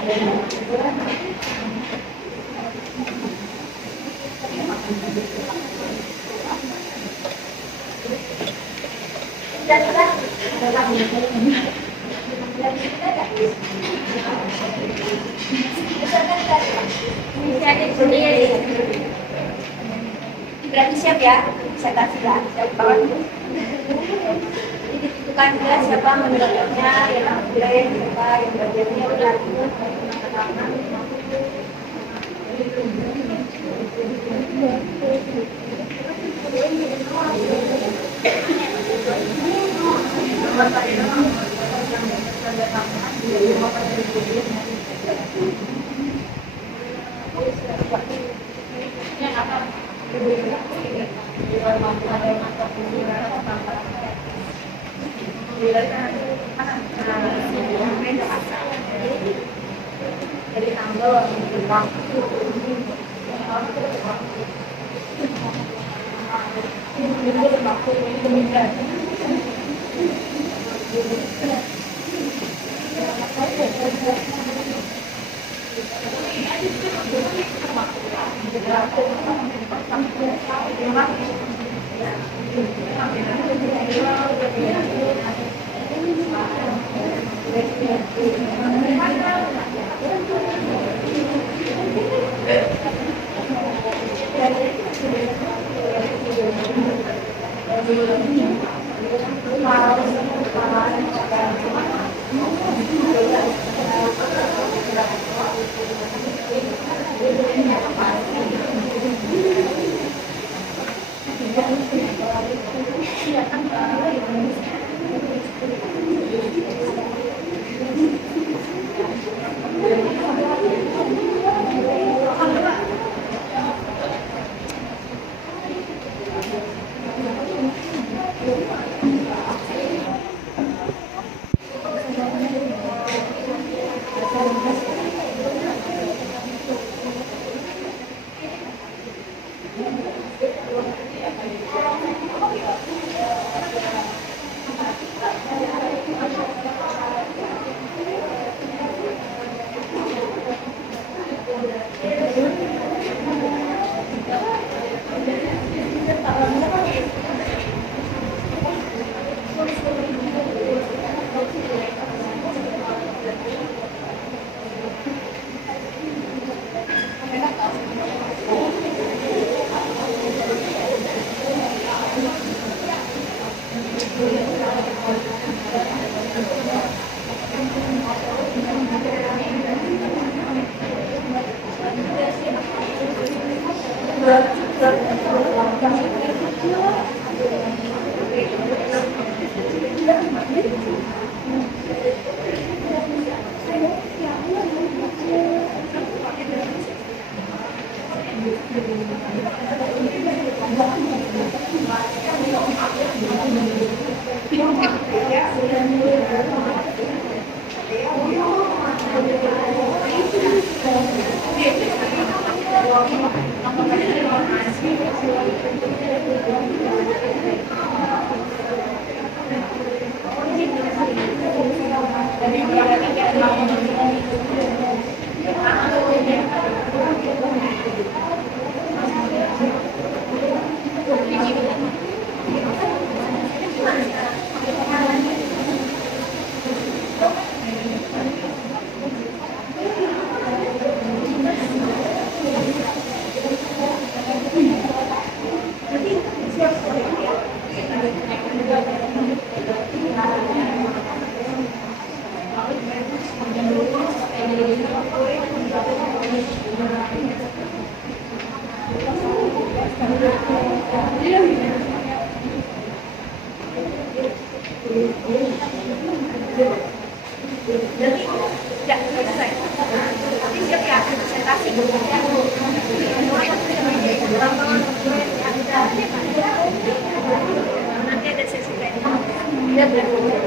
Berarti siap ya, saya kasih ya, siap banget. Jadi ditentukan jelas siapa menurutnya, yang boleh, siapa yang bagiannya benar. Jadi tanggal Ya, selesai. Tapi siap ya presentasi. Nanti ada sesi lain. Udah semua?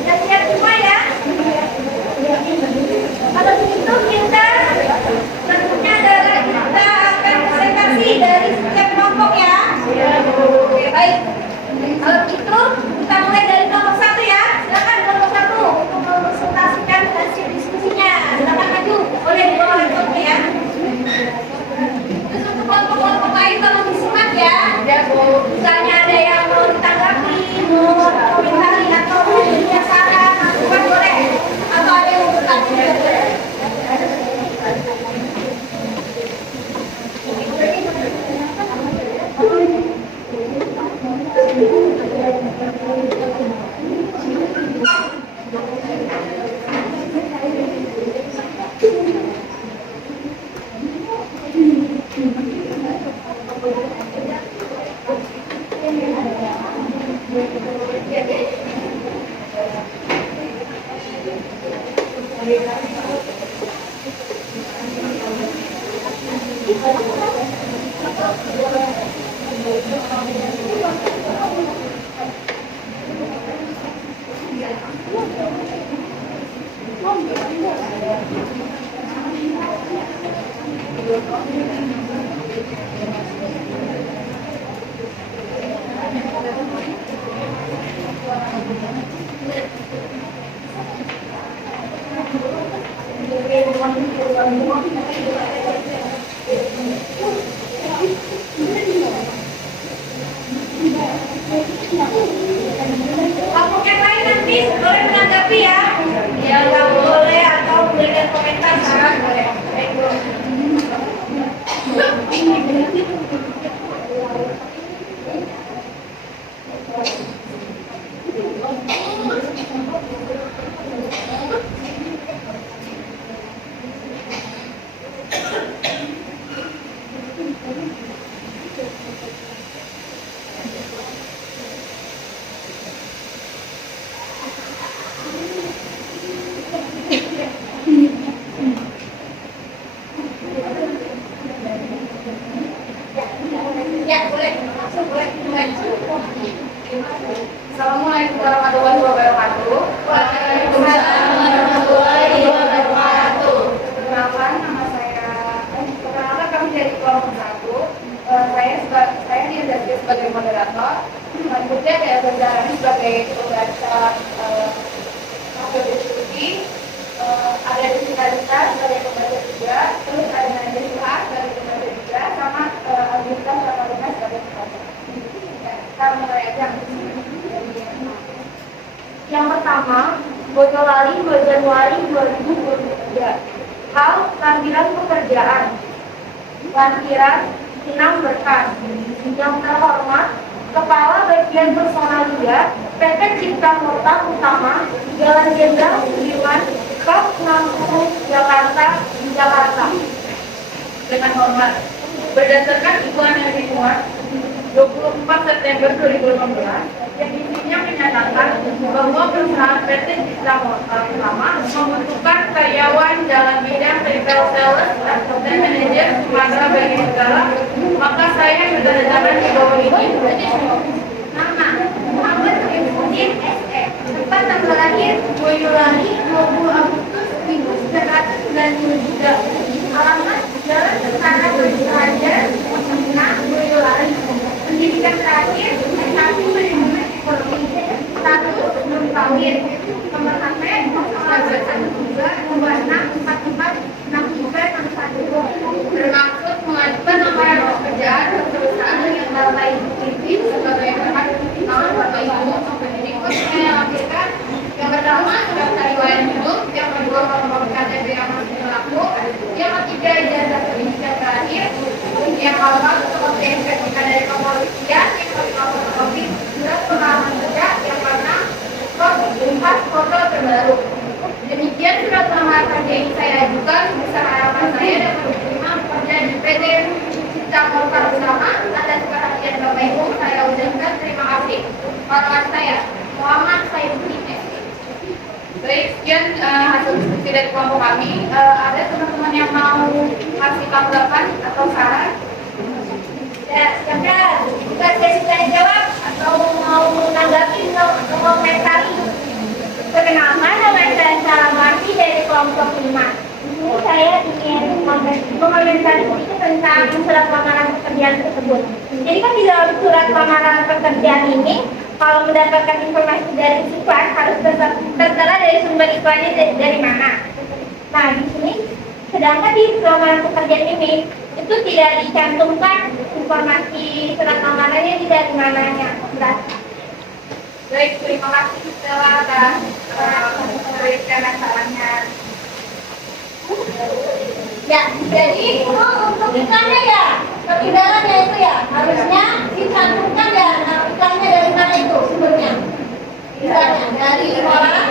Udah siap semua ya? Kalau begitu kita selanjutnya adalah kita akan presentasi dari setiap kelompok ya. Oke, baik. Kalau begitu kita mulai dari kelompok 1 ya. Silakan kelompok 1 untuk mempresentasikan hasil diskusinya. Silakan maju. Boleh dibawa laptop ya. Terus untuk kelompok-kelompok lain tolong disimak ya. Misalnya ada yang mau ditanggapi, mau komentari atau mau punya saran, masukan boleh. Atau ada yang mau bertanya juga boleh. Kelompok yang lain nanti boleh menanggapi ya. Yang nggak boleh atau berikan komentar saran boleh. Baik, Bu. Ya, boleh. Langsung boleh. Assalamualaikum warahmatullahi wabarakatuh. Waalaikumsalam warahmatullahi wabarakatuh. Perkenalkan kami dari kelompok 1. Saya diundang sebagai moderator. Selanjutnya ada Bendahara sebagai pembaca hasil diskusi, ada Desina Rita sebagai pembaca juga, terus ada Nadia Suha sebagai pembaca juga, sama Agustus sama Luna sebagai pembaca. Kita mulai aja. Yang pertama, Boyolali 2 Januari 2023. Hal lampiran pekerjaan. Lampiran Sinam Berkas. Yang terhormat, Kepala Bagian Personalia PT Cipta Kota Utama, Jalan Jenderal Sudirman, Kop 60 Jakarta, Dengan hormat, berdasarkan Iuan yang dimuat 24 September 2015 yang isinya menyatakan bahwa perusahaan PT Cipta Kota Utama membutuhkan karyawan dalam bidang retail sales dan manajer Sumatera bagian segala, maka saya menandatangan di bawah ini. Nama Muhammad Ibrahim SE. Tempat tanggal lahir Boyolali 20 Agustus 1993. Alamat Jalan Tentara Berdiraja, Nah Boyolali. Pendidikan terakhir S1 Manajemen Ekonomi. Status belum kawin. Nomor HP 081226446361. Bermaksud mengajukan lamaran pekerjaan ke perusahaan yang Bapak Ibu pimpin sebagai berhak pertimbangan Bapak Ibu. Berikut saya lampirkan. Yang pertama, daftar riwayat hidup. Yang kedua, nomor KTP yang masih berlaku. Yang ketiga, ijazah pendidikan terakhir. Yang keempat, fotokopi SPK dari kepolisian. Yang kelima, fotokopi surat pengalaman kerja. Yang keenam, foto terbaru. Demikian surat lamaran kerja yang saya ajukan. Besar harapan saya dapat diterima bekerja di PT Cipta Kota Utama. Atas perhatian Bapak Ibu, saya ucapkan terima kasih. Hormat saya, Muhammad Saifuddin SE. Baik, sekian hasil diskusi dari kelompok kami. Ada teman-teman yang mau kasih tanggapan atau saran? Ya, silakan. Bukan sesi tanya jawab atau mau menanggapi atau komentari. Perkenalkan, nama saya Salamati dari kelompok 5. Di sini saya ingin mengomentari sedikit tentang surat lamaran pekerjaan tersebut. Jadi kan di dalam surat lamaran pekerjaan ini, kalau mendapatkan informasi dari siswa harus tertera dari sumber iklannya dari mana. Nah, di sini sedangkan di lamaran pekerjaan ini itu tidak dicantumkan informasi surat lamarannya ini dari mananya. Baik, terima kasih Stella atas memberikan sarannya. Ya, jadi untuk iklannya ya, ketinggalannya itu ya, harusnya dicantumkan ya, iklannya dari mana itu sumbernya? Iklannya dari orang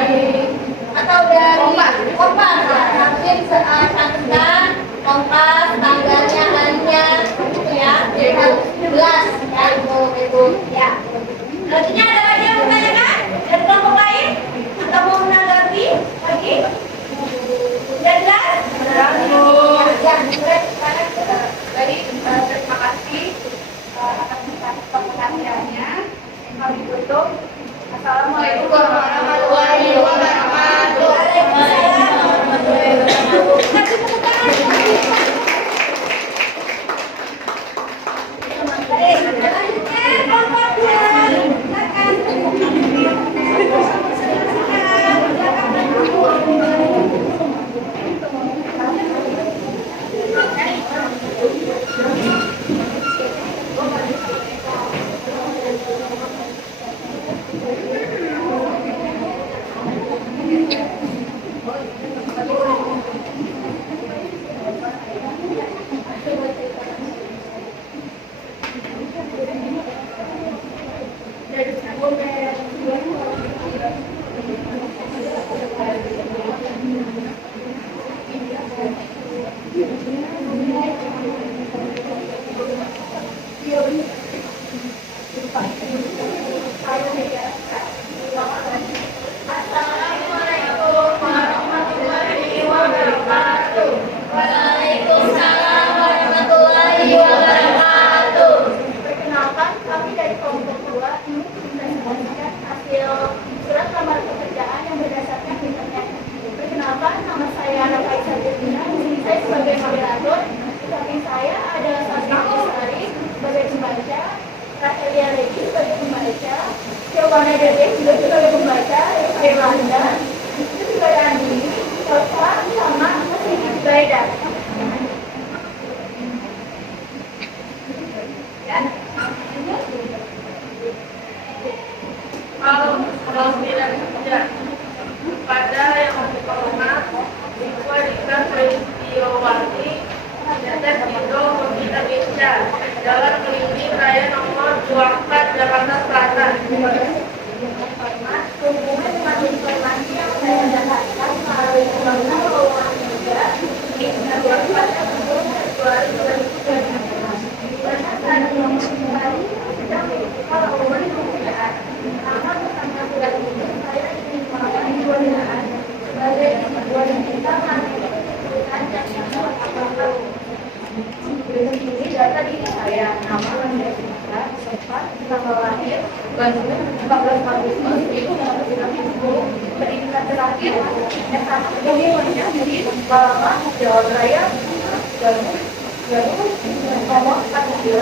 atau dari Kompas ya, harusnya dicantumkan Kompas, tanggalnya, harinya, gitu ya, jadi harus jelas ya, itu ya. Selanjutnya ada lagi yang bertanyakan dari kelompok lain atau mau menanggapi lagi? Sudah jelas? Ya, Baik, terima kasih atas perhatiannya. Kami tutup. Assalamualaikum warahmatullahi wabarakatuh. Waalaikumsalam warahmatullahi wabarakatuh. Baik, selanjutnya kelompok 2. Waalaikumsalam warahmatullahi wabarakatuh. Perkenalkan, kami dari kelompok 2 ini mempresentasikan hasil surat lamaran pekerjaan yang berdasarkan internet. Perkenalkan, nama saya Rafaisa Jemina. Di sini saya sebagai moderator. Di samping saya ada Saskia Sari sebagai pembaca, Rahelia Regi sebagai pembaca, jawabannya Dede juga sebagai pembaca dari Belanda itu juga ada Andini, Elsa, sama Mas Baida. Ya. Kalau tidak tidak pada yang hormat siswa Dika Kristiawati Yates Indo Indonesia Jalan Keliling Raya nomor 24 Jakarta Selatan. Hormat, hubungan dengan informasi yang saya dapatkan melalui undang-undang keuangan juga di Undang-Undang pada 10 Februari 2023 di mana saat ini kembali sedang dibuka lowongan pekerjaan. Namun bersama surat ini saya ingin melakukan perbedaan sebagai sebuah yang kita menentukan dan yang apakah berikut ini data diri saya, nama, nomor kita, tempat, tanggal lahir, Bandung, 14 Agustus 1990, pendidikan terakhir, S1 Indonesia, Palembang, Jawa Raya, Garut, nomor 49,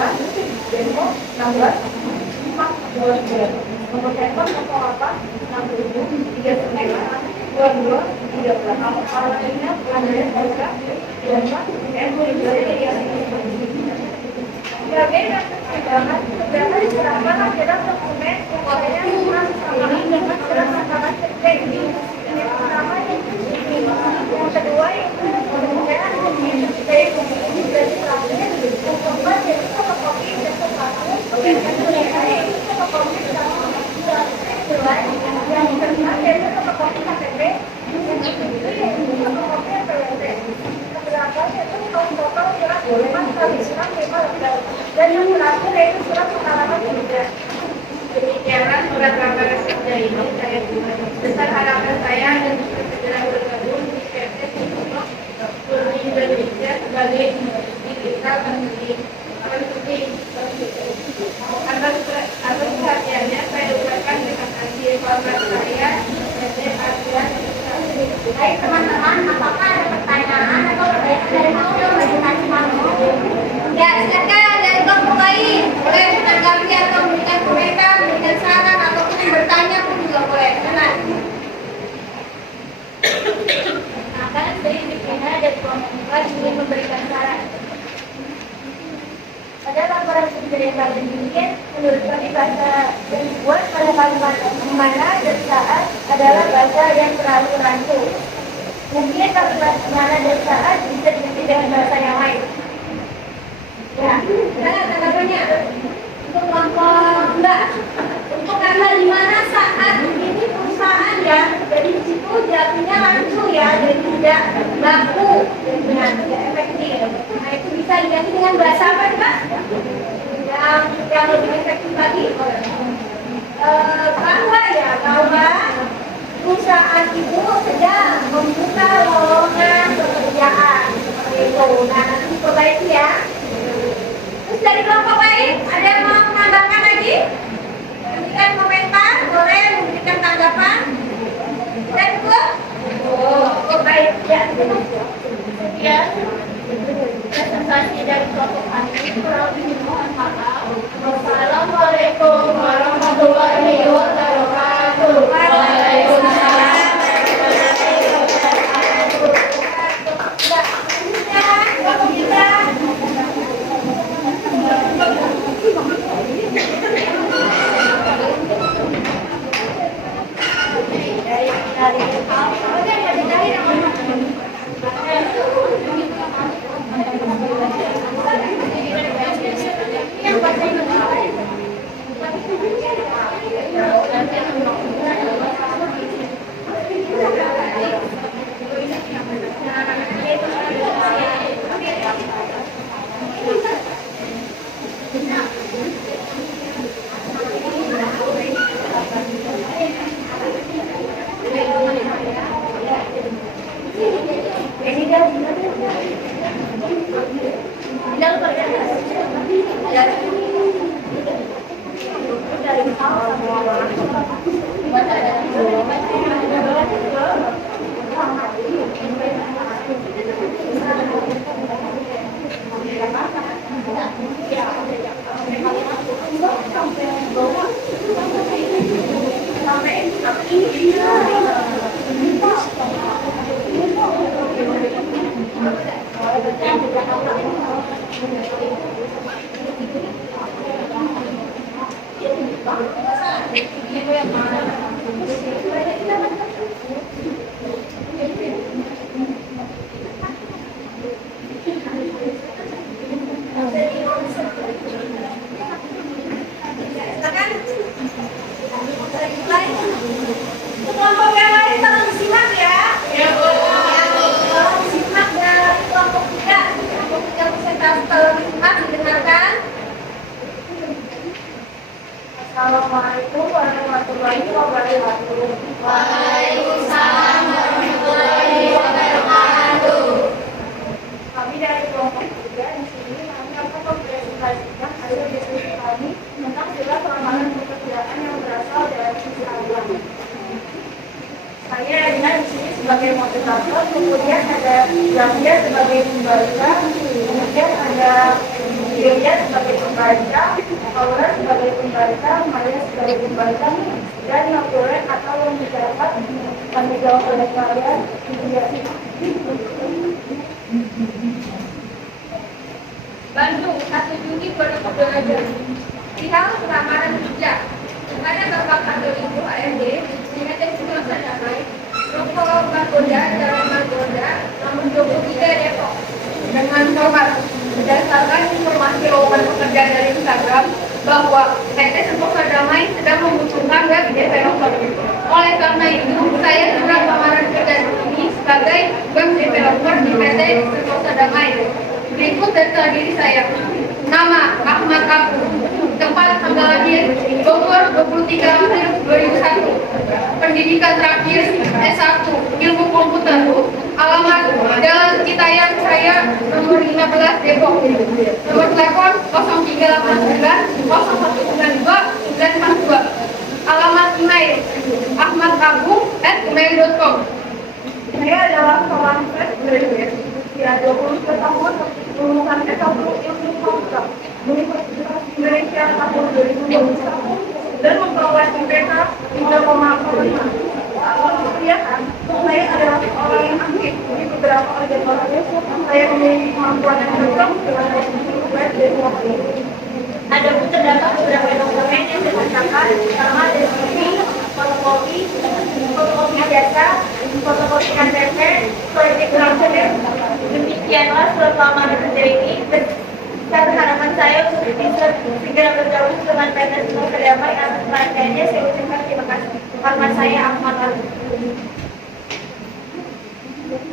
Depok, 16, 429, nomor telepon 08, 67, 39, 22, 13. Kalau lainnya, Andrea Elsa, Denmark, sebagai persidangan, data diserahkan adalah dokumen yang saya kurang sama dengan serahkan ini. Yang pertama yang kedua yang kemudian dari komisi dari terakhir keempat dari fotokopi dan fotokopi yang fotokopi yang kelima dari fotokopi KTP yang ketujuh yaitu fotokopi PWT. Berapa yaitu total surat dokumen kali surat 5 lembar dan yang terakhir yaitu surat pengalaman kerja. Demikianlah surat lamaran kerja ini saya buat. Besar harapan saya dan segera bergabung di PT Siswa Indonesia sebagai digital atas perhatiannya saya ucapkan terima kasih. Selamat saya PT Adrian. Baik teman-teman, apakah ada pertanyaan atau pertanyaan dari kamu? Ya, silakan dari kelompok lain. Boleh menanggapi atau memberikan komentar, memberikan saran ataupun bertanya pun juga boleh. Silakan. Nah, kan dari Dikina dari kelompok ingin memberikan saran. Pada laporan studi yang kali ini, menurut kami bahasa yang dibuat pada kalimat mana dan saat adalah bahasa yang terlalu rancu. Mungkin kalimat mana dan saat bisa diganti dengan bahasa yang lain. Ya, karena tanggapannya untuk kelompok Mbak, untuk kata di mana saat ini perusahaan ya, jadi di situ jatuhnya rancu ya, jadi tidak baku dengan tidak efektif. Nah itu bisa diganti dengan bahasa apa Mbak? Yang lebih efektif lagi, bahwa perusahaan itu sedang membuka lowongan pekerjaan seperti itu. Nah nanti diperbaiki ya. Terus dari kelompok lain ada yang mau menambahkan lagi? Memberikan komentar, boleh memberikan tanggapan. Dan itu? Oh baik ya. Ya. Presentasi dari kelompok kami kurang lebih mohon maaf. Wassalamualaikum warahmatullahi wabarakatuh. Waalaikumsalam. Dari Kelompok yang lain tolong disimak ya. Tolong disimak dari kelompok 3. Kelompok 3 presentasi tolong disimak, didengarkan. Assalamualaikum warahmatullahi wabarakatuh. Waalaikumsalam warahmatullahi wabarakatuh. Kami dari kelompok 3 di sini kami akan mempresentasikan hasil diskusi kami tentang sila kelemahan pekerjaan yang berasal dari sisi alam. Saya Rina di sini sebagai moderator, kemudian ada Zafia sebagai pembaca, kemudian ada Delia sebagai pembaca, Aura sebagai pembaca, Maya sebagai pembaca, dan yang boleh atau yang didapat kami jawab oleh kalian. Bandung, 1 Juni 2022. Perihal kelamaran kerja. Saya Bapak Kantor Ibu ARD dengan Destinasi Damai, Rokok Margonda, Jalan Margonda, nomor 23 Depok. Dengan hormat, berdasarkan informasi lowongan pekerjaan dari Instagram bahwa PT Sentosa Damai sedang membutuhkan web developer. Oleh karena itu, saya sedang lamaran kerja ini sebagai web developer di PT Sentosa Damai. Berikut data diri saya. Nama Ahmad Abu. Tempat tanggal lahir Bogor 23 April 2001. Pendidikan terakhir S1 Ilmu Komputer. Alamat Jalan Citayam Raya nomor 15 Depok. Nomor telepon 0389 0192 942. Alamat email ahmadabu@gmail.com. Saya adalah seorang fresh graduate usia 22 tahun, lulusan S1 Ilmu Komputer Universitas Indonesia tahun 2021 dan memperoleh IPK 3,5. Awal perkuliahan, saya adalah orang yang aktif di beberapa organisasi. Saya memiliki kemampuan yang cocok dengan posisi web development. Adapun terdapat beberapa dokumen yang saya bacakan, pertama dari CV, fotokopi ijazah, fotokopi KTP, politik langsung. Demikianlah surat lamaran kerja ini. Dan harapan saya untuk bisa segera bergabung dengan PT Sentosa Damai. Atas perhatiannya saya ucapkan terima kasih. Hormat saya Ahmad Ali.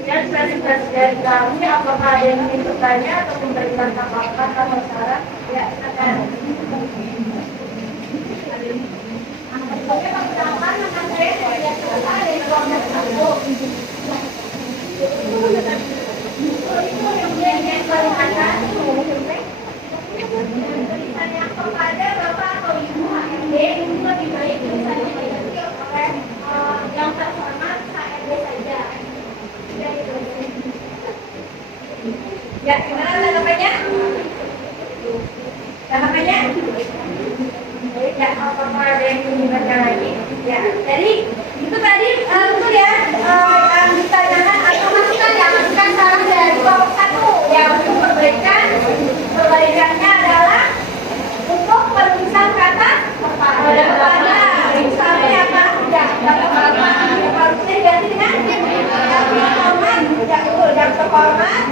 Dan presentasi dari kami, apakah ada yang ingin bertanya atau memberikan tanggapan atau saran? Ya, silakan. Oke, pertama nama saya dari kelompok 1. Tulisannya kepada Bapak atau Ibu HRD itu lebih baik tulisannya diganti oleh yang terhormat HRD saja. Ya, gimana tanggapannya? Tanggapannya? Ya, apakah ada yang ingin dibaca lagi? Ya, jadi itu tadi betul ya ditanyakan atau masukan saran dari kelompok 1 ya untuk perbaikannya adalah untuk penulisan kata kepada misalnya apa? Ya, harusnya diganti dengan yang terhormat, ya betul, yang terhormat,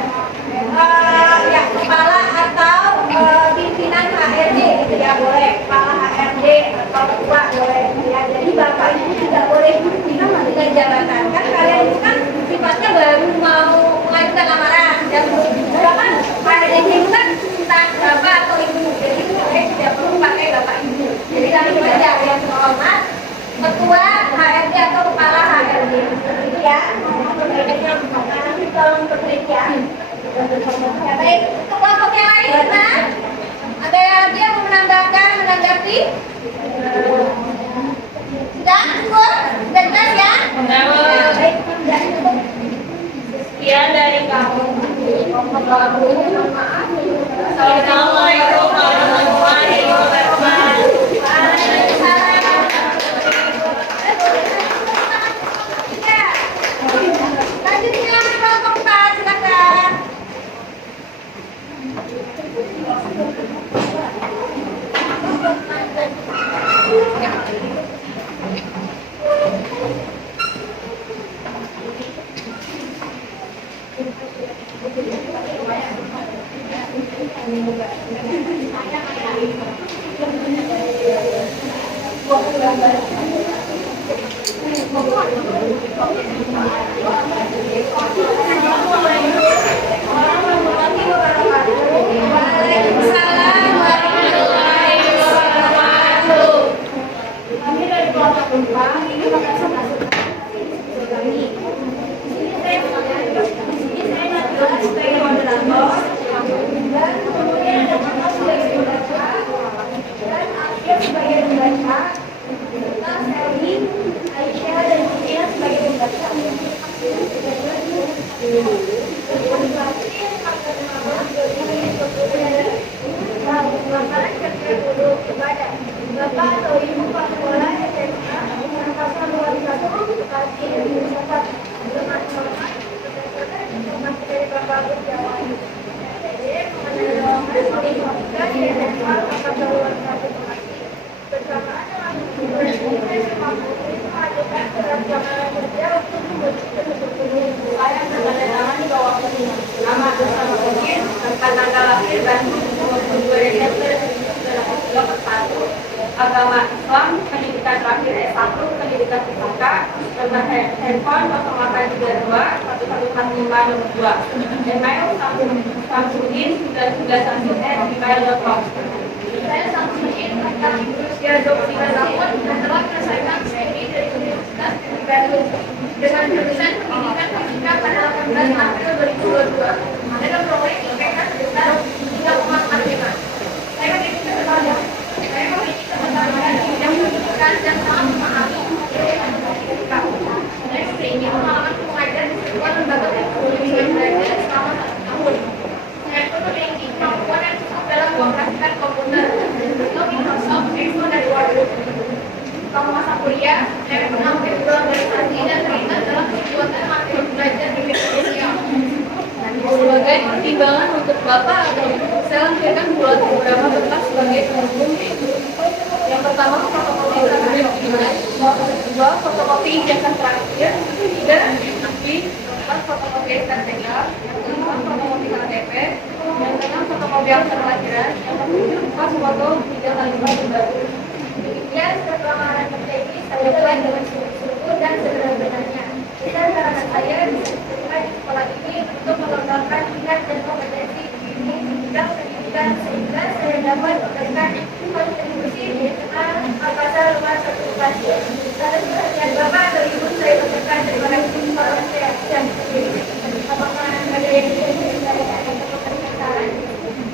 ya kepala atau pimpinan HRD gitu ya, boleh kepala HRD atau ketua boleh ya. Jadi bapak itu tidak boleh dengan jabatan, kan kalian itu kan sifatnya baru mau mengajukan lamaran dan kan HRD itu kan entah bapak atau ibu, jadi saya tidak perlu pakai bapak ibu. Jadi kami saja yang terhormat ketua HRD atau kepala HRD itu ya. Nanti tolong perbaiki ya. Ya baik, kelompok yang lain gimana? Ada lagi yang mau menanggapi? Sudah cukup? Sudah jelas ya? Baik, sudah cukup. Sekian dari kamu. Assalamualaikum warahmatullahi wabarakatuh. Waalaikumsalam. Waalaikumsalam warahmatullahi wabarakatuh. Kami dari kelompok 4 ini mengasih kami. Saya sebagai moderator dan kemudian ada Mama sebagai pembaca dan Akhir sebagai pembaca, serta Sally, Aisyah dan Cia sebagai pembaca. Bapak atau Ibu Pak Sekolah SMA Pasal 21 Bekasi Indonesia dengan hormat berdasarkan informasi dari Bapak Berjawa mengenai lingkungan di SMA Pasal 21 Bekasi bersamaan dengan SMA mengajukan surat lamaran kerja untuk mewujudkan upaya yang tertandatangan di bawah ini. Nama bersama mungkin tanggal lahir dan 22 Desember 2021. Agama Islam, pendidikan terakhir S1, pendidikan IPK, nomor handphone 0832 1115 email samsudin 991@gmail.com. Saya Samsudin, berusia 23 tahun dan telah menyelesaikan studi dari Universitas Bandung dengan jurusan pendidikan fisika pada 18 April 2022 dengan proyek IPK sebesar 3,45. Saya memiliki keterangan yang menunjukkan dan sangat memahami IPK. Saya ingin pengalaman mengajar di sebuah lembaga teknologi dan belajar selama 1 tahun. Saya pun memiliki kemampuan yang cukup dalam mengoperasikan komputer untuk Microsoft Excel dan Word. Selama masa kuliah, saya pernah mengikuti organisasi dan terlibat dalam pembuatan materi belajar di media sosial. Sebagai pertimbangan untuk Bapak atau Ibu, saya lampirkan buat beberapa berkas sebagai pendukung. Yang pertama, fotokopi KTP, yang kedua, fotokopi ijazah terakhir, ketiga, asli, keempat, fotokopi STNK, yang kelima, fotokopi KTP, yang keenam, fotokopi akta kelahiran, yang keempat, foto 3x4 baru. Demikian setelah lamaran kerja ini, saya mulai dengan sungguh-sungguh dan sebenar-benarnya. Dan harapan saya bisa diterima di sekolah ini untuk mengembangkan minat dan kompetensi di bidang pendidikan sehingga saya dapat memberikan kontribusi di SMA Pasal 21 Bekasi. Atas perhatian Bapak atau Ibu, saya ucapkan terima kasih. Kalau saya bisa apakah ada yang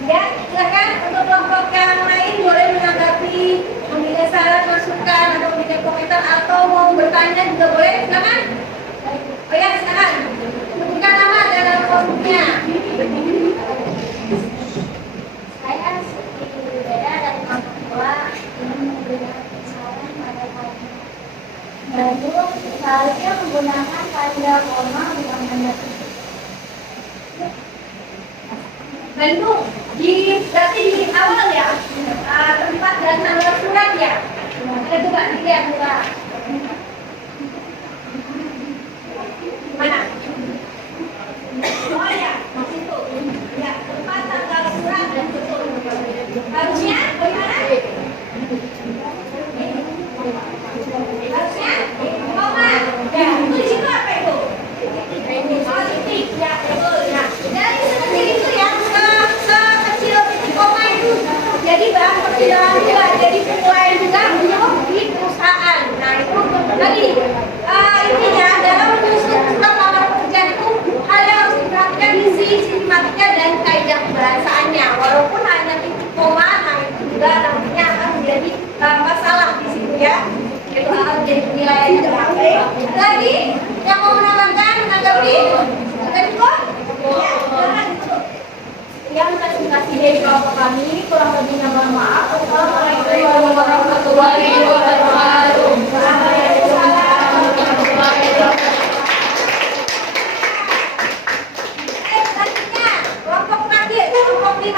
ya, silakan untuk kelompok yang lain boleh menanggapi, memberikan saran, masukan, atau memberikan komentar atau mau bertanya juga boleh, silakan. Oh ya, silakan. Sebutkan nama dan kelompoknya. Saya Siti Beda dari kelompok 2 ingin memberikan saran pada kaum Bandung seharusnya menggunakan tanda koma bukan tanda titik. Bandung berarti di awal ya, tempat dan tanggal surat ya. Ada coba dilihat juga. Mana? Oh ya, situ. Ya, tempat tanggal surat dan betul. Harusnya bagaimana? Harusnya koma. Ya, itu di situ apa itu? Oh, titik. Ya, betul ya. Dari sekecil itu ya, sekecil titik koma itu. Jadi bahan persidangan juga, jadi penilaian juga untuk di perusahaan. Nah, itu tadi intinya dalam menyusun surat lamaran pekerjaan itu hal yang harus diperhatikan isi sistematika dan kaidah bahasaannya. Walaupun hanya titik koma, nah itu juga nantinya akan menjadi masalah di situ ya. Itu akan menjadi penilaian yang terakhir. Lagi yang mau menambahkan, menanggapi? Tadi kok? Ya, silakan ditutup. Yang terima kasih dari kelompok kami, kurang lebihnya mohon maaf. Wassalamualaikum warahmatullahi wabarakatuh. Selanjutnya, kelompok terakhir, kelompok 5.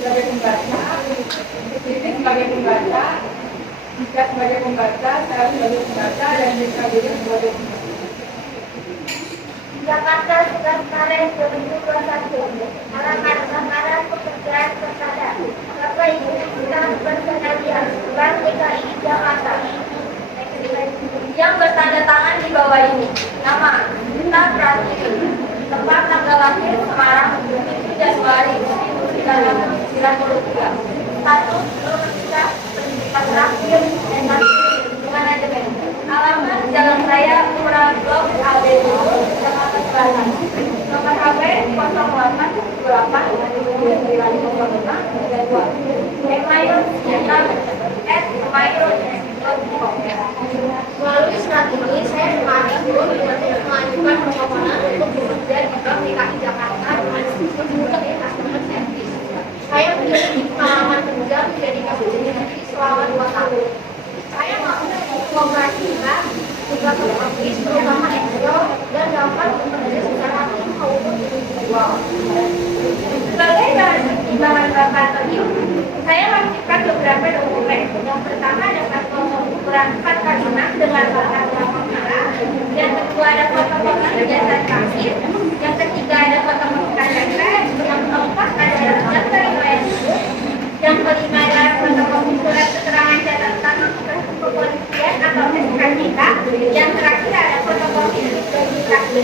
sebagai pembaca, Siti sebagai pembaca, Ika sebagai pembaca, saya sebagai pembaca, dan Ika juga sebagai pembaca. Jakarta 11 Maret 2021. Halaman Gambaran Pekerjaan Persada. Bapak Ibu Bintang Bersenadian Bank DKI Jakarta yang bertanda tangan di bawah ini. Nama Bintang Pratiwi. Tempat tanggal lahir Semarang 7 Januari 1993. Status Universitas Pendidikan Terakhir S1 Manajemen. Alamat Jalan Raya Murah Blok AD Jakarta Selatan. Nomor HP 0878 Email @email.com. Melalui surat ini saya mengajukan permohonan untuk bekerja di Bank DKI Jakarta dengan customer service. Saya memiliki pengalaman kerja menjadi customer service selama 2 tahun. Saya mampu mengoperasikan tugas office terutama Excel dan dapat bekerja secara tim maupun individual. Sebagai bahan pertimbangan bakat tadi, saya wajibkan beberapa dokumen. Yang pertama ada paspor ukuran 4x6 dengan batas 8 merah. Yang kedua ada fotokopi ijazah kasir. Yang ketiga ada fotokopi KTP. Yang keempat ada daftar riwayat hidup. Yang kelima adalah fotokopi surat keterangan catatan kepolisian atau SKCK. Yang terakhir ada fotokopi identifikasi.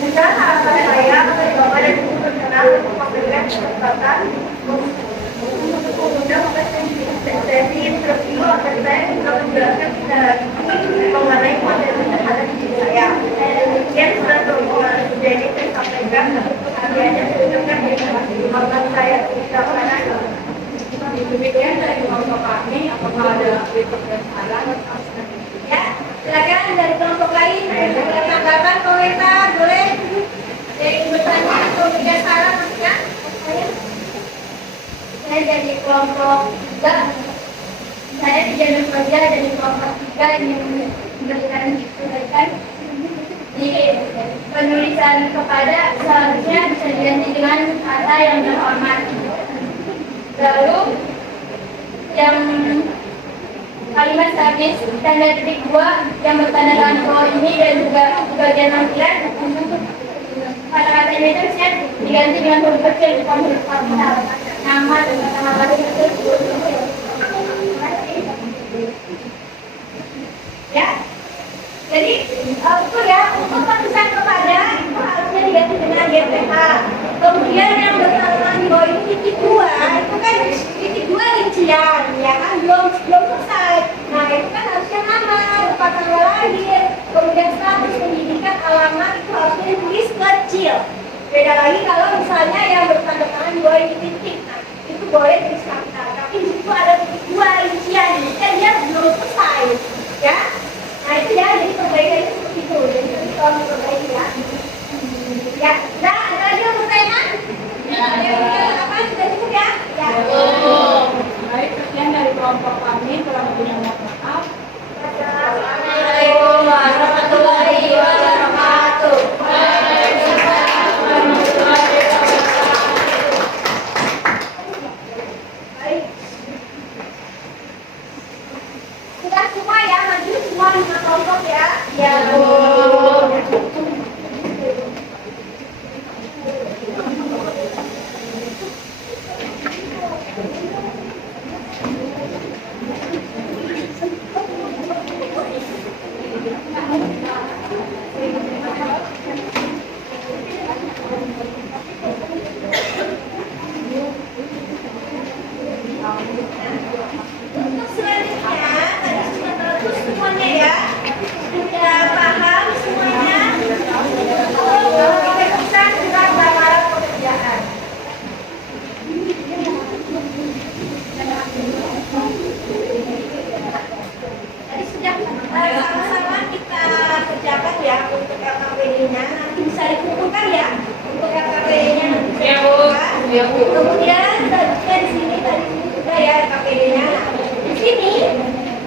Misalnya harapan saya mencoba dan berkenan untuk memberikan kesempatan untuk mengundang sesi interview agar saya bisa menjelaskan secara rinci mengenai materi yang ada di diri saya. Demikian surat permohonan jadi saya sampaikan hadiahnya sedangkan dengan saya tidak pernah. Demikian dari kelompok kami, apakah ada kritik dan saran? Ya, silakan dari kelompok lain boleh tanggapan, komentar, boleh dari bertanya atau berikan saran maksudnya. Saya dari kelompok 3. Saya tidak bekerja dari kelompok 3 yang memberikan di penulisan kepada seharusnya bisa diganti dengan kata yang terhormat. Lalu yang kalimat habis tanda titik 2 yang bertanda tangan di bawah ini dan juga di bagian lampiran untuk kata-kata ini itu bisa diganti dengan huruf kecil di huruf kapital, nama dan kata-kata kecil di huruf kecil. Ya, jadi itu ya untuk penulisan kepada itu harusnya diganti dengan GPH. Kemudian yang bertanda tangan di bawah ini titik 2 itu kan titik 2 rincian ya kan belum selesai. Nah itu kan harusnya nama, tempat tanggal lahir, kemudian status pendidikan, alamat itu harusnya ditulis kecil. Beda lagi kalau misalnya yang bertanda tangan di bawah ini titik, nah itu boleh tulis kapital. Tapi di situ ada titik 2 rincian, jadi kan dia belum selesai ya. Nah itu ya, jadi perbaikannya seperti itu. Jadi nanti kalau diperbaiki ya. Ya, udah ada lagi yang bertanya? Ya. Ada yang bertanya apa? Sudah cukup ya? Ya. Baik, sekian dari kelompok kami, telah punya mohon maaf. Assalamualaikum warahmatullahi wabarakatuh. Baik. Sudah semua ya, maju semua 5 kelompok ya. Ya, Bu. Untuk selanjutnya, tadi sudah bagus semuanya ya. Sudah paham semuanya. Kita bisa surat lamaran pekerjaan. Tadi sudah sama-sama kita kerjakan ya untuk LKPD-nya. Nanti bisa dikumpulkan ya untuk LKPD-nya. Ya, Bu. Ya, Bu. Kemudian selanjutnya di sini tadi juga ya LKPD-nya. Di sini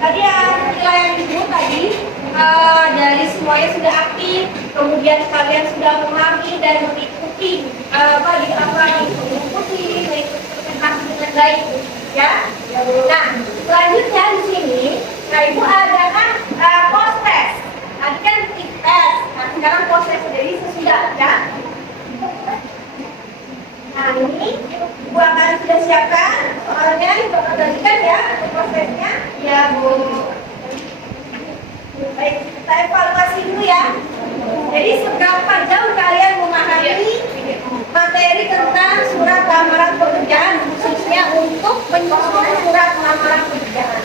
tadi penilaian ibu tadi dari semuanya sudah aktif, kemudian kalian sudah memahami dan mengikuti mengikuti presentasi dengan baik ya. Nah, selanjutnya di sini, nah ibu ada kan post test. Tadi kan tes, nah sekarang post test jadi sesudah ya. Nah ini ibu akan sudah siapkan soalnya ibu akan berikan ya prosesnya. Ya bu. Baik, kita evaluasi dulu ya. Jadi seberapa jauh kalian memahami materi tentang surat lamaran pekerjaan khususnya untuk menyusun surat lamaran pekerjaan.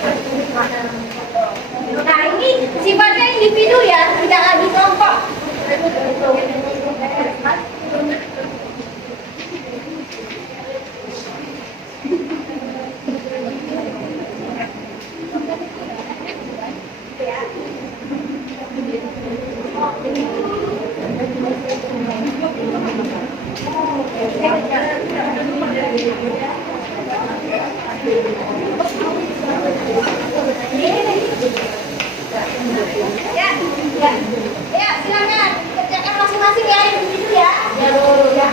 Nah ini sifatnya individu ya, tidak lagi kelompok. Ya, silakan kerjakan masing-masing ya, individu ya. Ya.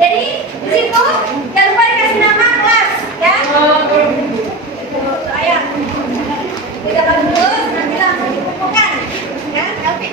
Jadi di situ jangan lupa dikasih nama kelas ya. Ayo. Kita bagus nanti langsung dikumpulkan ya. Oke.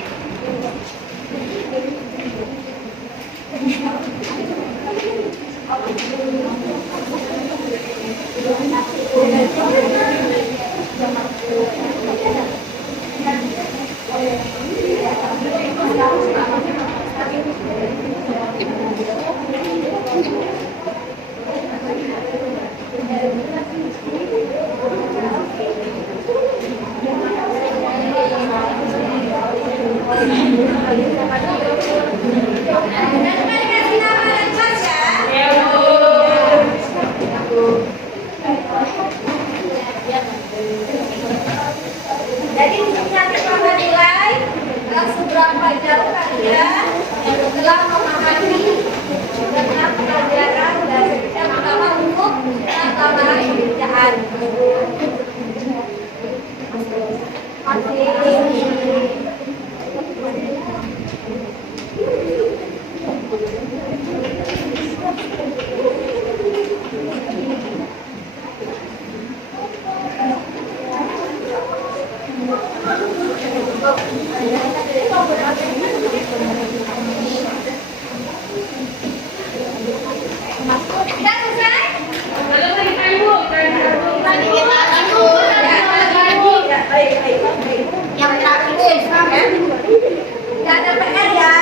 Jadi untuk nanti pada nilai seberapa jauh kalian telah memahami tentang pelajaran dan terutama untuk lamaran pekerjaan. Yang terakhir ya. Tidak ada PR ya.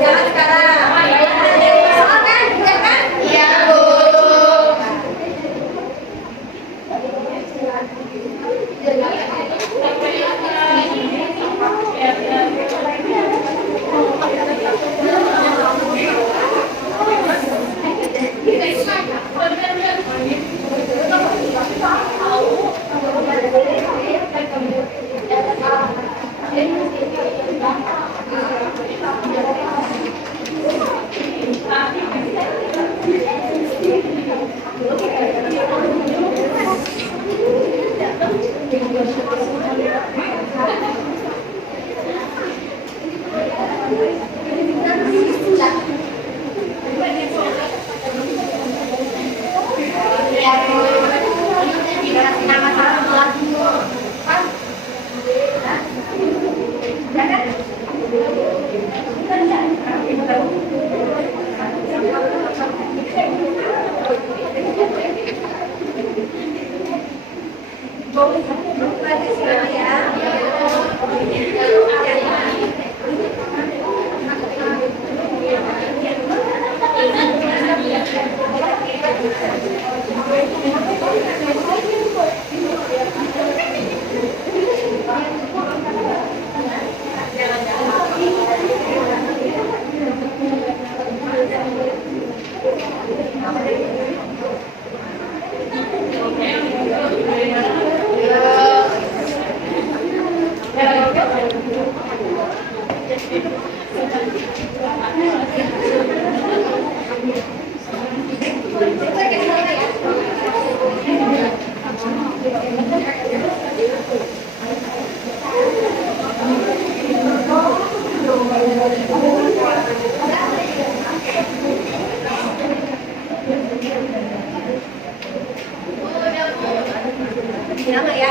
Jangan sekarang. Soal kan? Iya kan? Iya, Bu.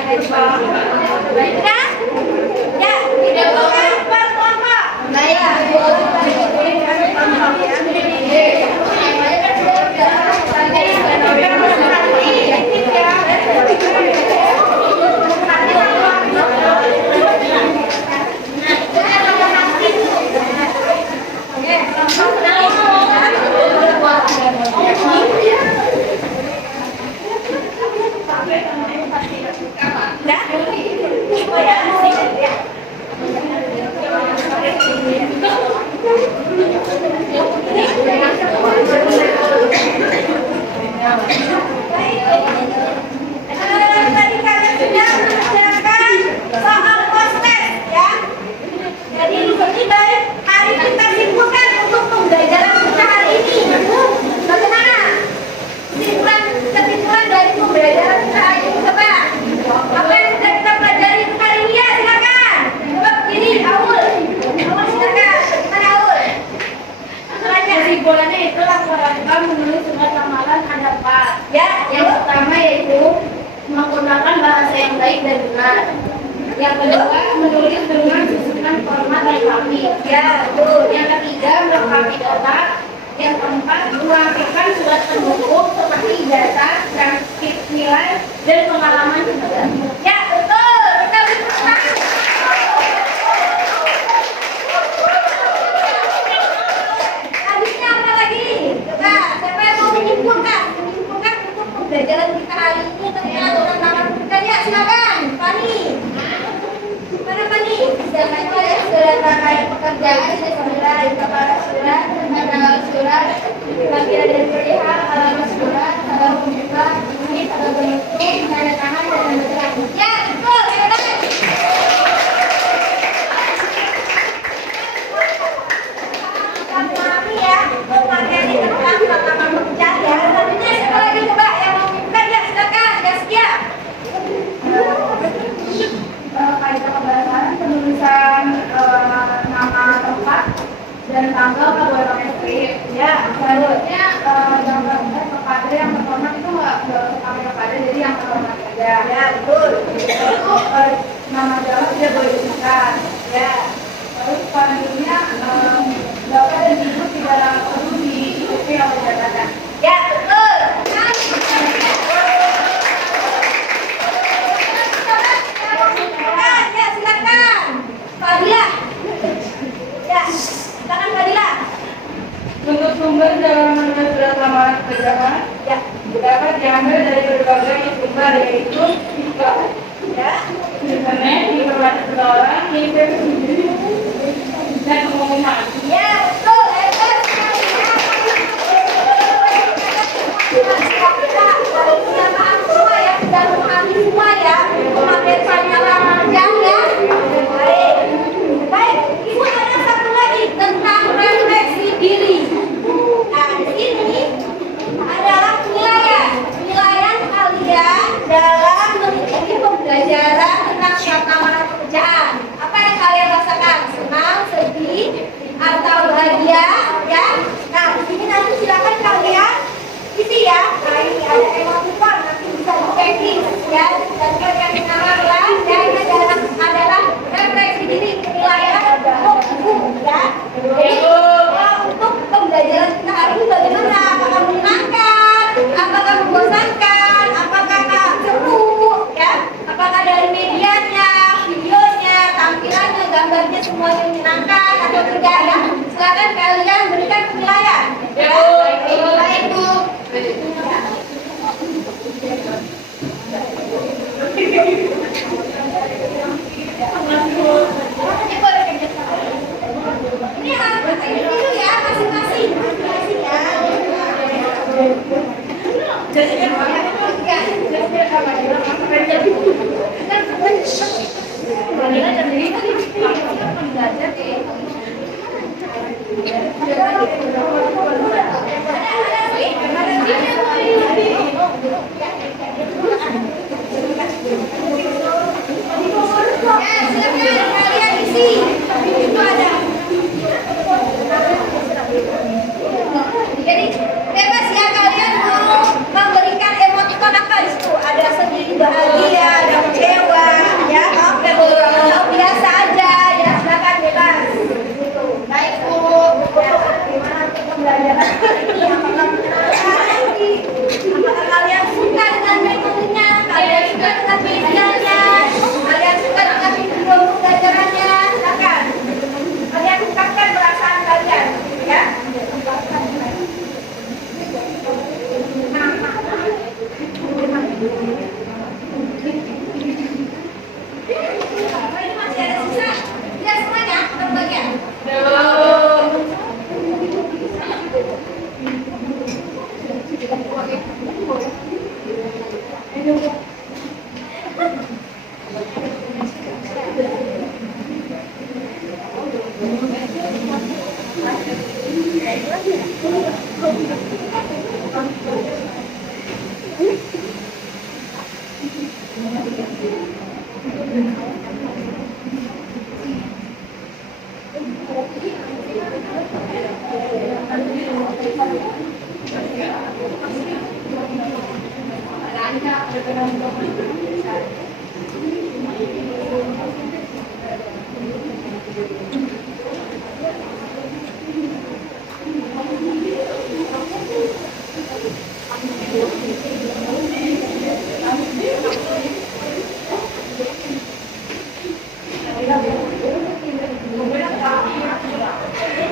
Ya, ya, dikumpulkan per kelompok. Tadi kalian sudah mengerjakan soal post-test ya. Jadi di sini baik, hari kita simpulkan untuk pembelajaran kita hari ini. Bagaimana? Kesimpulan dari pembelajaran kita hari ini coba. Apa yang sudah kita pelajari hari ini ya, silakan. Coba begini, Aul. Aul silakan. Mana Aul? Kesimpulannya itu laksanakan menulis surat lamaran ada 4. Ya, Yang pertama yaitu menggunakan bahasa yang baik dan benar. Yang kedua, menulis dengan susunan format yang rapi. ya, betul. Yang ketiga, melengkapi data. Yang keempat, melakukan surat pendukung seperti ijazah, transkrip nilai, dan pengalaman kerja. Ya, betul. Kita beri tepuk tangan. Habisnya apa lagi? Coba, siapa yang mau menyimpulkan? Menyimpulkan untuk pembelajaran kita hari ini tentang tantangan kerja. Silakan, Fani. Mana Fani? Silakan ya, surat terkait pekerjaan sudah kepala surat, tanggal surat, bagian dari perihal, alamat surat, tanggal pembuka, unit atau bentuk, tanda tangan dan tanda tangan. Ya, betul. Kami ya, untuk materi tentang tantangan pekerjaan ya. Selanjutnya siapa lagi coba yang mau membuka ya, silakan. Gaskia. Kaitan kebangsaan, penulisan nama tempat dan tanggal pegawai domestik. Ya, Selanjutnya gambar kepada yang terhormat itu nggak pakai kepada, jadi yang terhormat saja. ya, betul. Itu nama jalan tidak boleh disebutkan. Ya, Terus selanjutnya bapak dan ibu tidak perlu diikuti oleh jabatan. ya, betul. Ya, silakan. Fadila. Ya, silakan Fadila. Untuk sumber dalam menulis surat lamaran pekerjaan Ya, dapat diambil dari berbagai sumber, yaitu ya, internet, informasi pergaulan, email, dan pengumuman. ya, betul. Hebat sekali ya. Ya, maaf semua ya, sudah memahami semua ya. Materi tantangan kerjaan ya. Baik. Baik, Ibu ada satu lagi tentang refleksi diri. Nah, di sini adalah penilaian. Penilaian kalian dalam mengikuti pembelajaran tentang surat lamaran pekerjaan. Apa yang kalian rasakan? Senang, sedih, atau bahagia? Ya. Nah, di sini nanti silakan kalian isi ya. Nah, ini ada emoticon nanti bisa di-checking ya. Dan kalian menambahkan ya, ini adalah refleksi diri penilaian untuk ya. Jadi untuk pembelajaran kita hari ini bagaimana? Apakah menyenangkan? Apakah membosankan? Apakah seru? Ya? Apakah dari medianya, videonya, tampilannya, gambarnya semuanya menyenangkan atau tidak ya? Silakan kalian berikan penilaian. Ya. Baik Bu. Ini harus ini dulu ya, masing-masing. Masing-masing ya. Ya.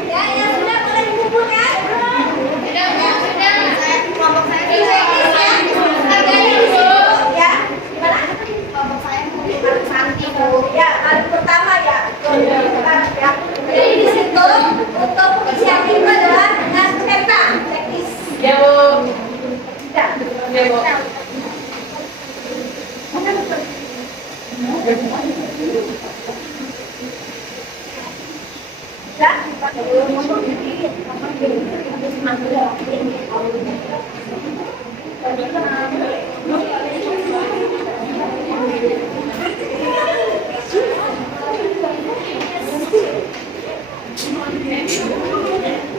Ya, yang sudah boleh dikumpulkan. Kelompok saya harganya di situ ya. Gimana? Kelompok saya menggunakan santi, Bu. Ya, kali pertama ya. Ya. Jadi di situ untuk pengisian itu adalah dengan peta teknis. Ya, Bu. Ya. Ya, Bu. Ya.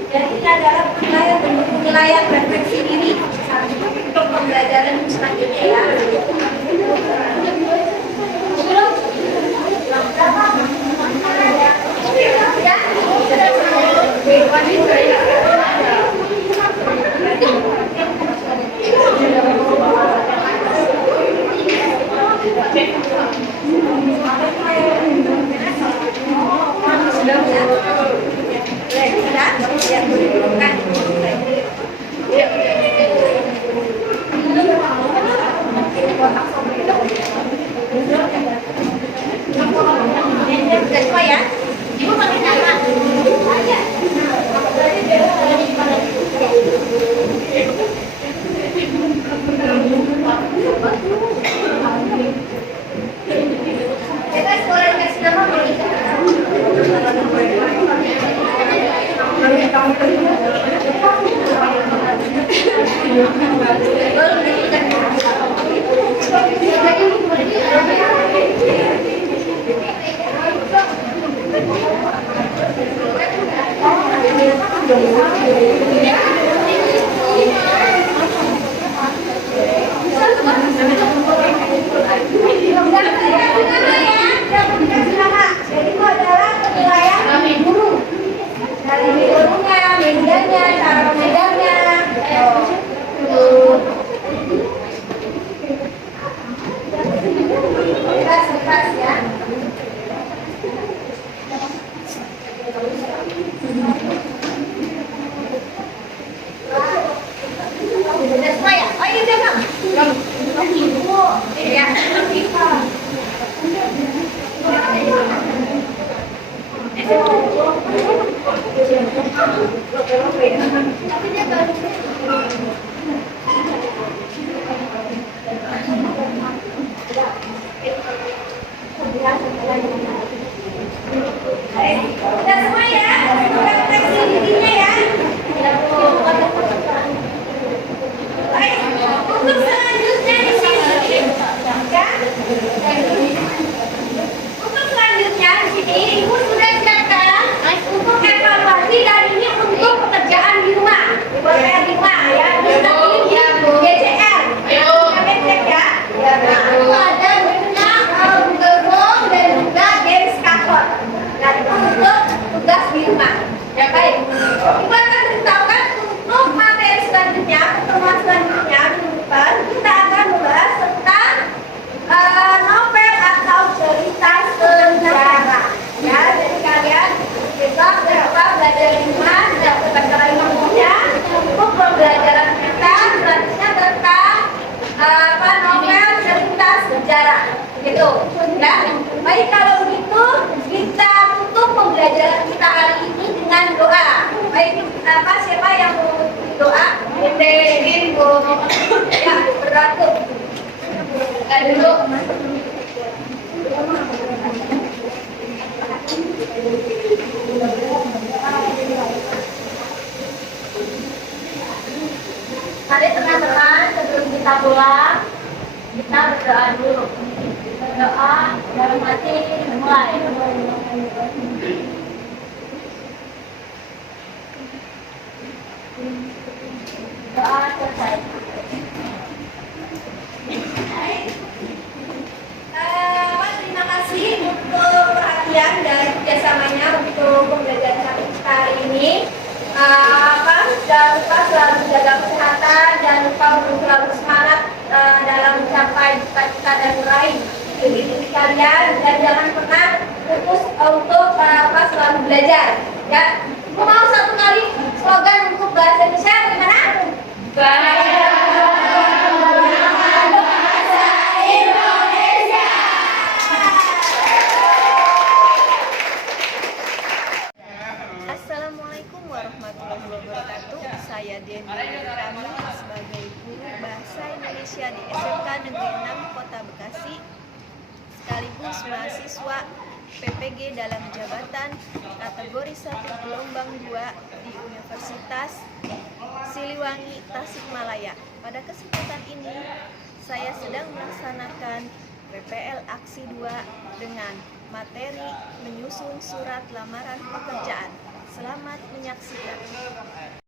Jadi ini adalah penilaian refleksi diri untuk pembelajaran selanjutnya ya. Semua ya. Ibu pakai nama. Aja. Kita sekolah dikasih nama Jadi itu adalah penilaian guru. Dari gurunya, medianya, cara mengajarnya. Keras ya. Sudah semua ya? Oh ini udah Bang? Ya. Udah semua ya? Refleksi dirinya ya? Baik, untuk selanjutnya di sini ya. Untuk selanjutnya di sini Ibu sudah siapkan untuk evaluasi dan ini untuk pekerjaan di rumah. Ibu saya di rumah ya. Kita pilih DCR. Cek ya. Nah, itu ada bentuknya Google Form dan juga Gameskator. Nah, itu untuk tugas di rumah. Ya baik. Ibu akan beritahukan untuk materi selanjutnya, pertemuan selanjutnya minggu depan kita akan membahas tentang novel atau cerita sejarah. Ya, jadi kalian besok belajar di rumah, dapat pelajaran ilmunya untuk pembelajaran kita selanjutnya tentang novel cerita sejarah. Gitu. Ya. Baik kalau begitu kita tutup pembelajaran kita hari ini dengan doa. Baik, siapa yang mau doa? Ibu. Ya, beratur. Dulu. Mari teman-teman sebelum kita pulang kita berdoa dulu. Berdoa dalam hati mulai. kesehatan, jangan lupa untuk selalu semangat dalam mencapai cita-cita dan meraih mimpi kalian, dan jangan pernah putus untuk selalu belajar. Ya, Ibu mau satu kali slogan untuk bahasa Indonesia bagaimana? Assalamualaikum warahmatullahi wabarakatuh. Saya Deni Rami sebagai guru Bahasa Indonesia di SMK Negeri 6 Kota Bekasi, sekaligus mahasiswa PPG dalam jabatan kategori 1 gelombang 2 di Universitas Siliwangi, Tasikmalaya. Pada kesempatan ini, saya sedang melaksanakan PPL Aksi 2 dengan materi menyusun surat lamaran pekerjaan. Selamat menyaksikan.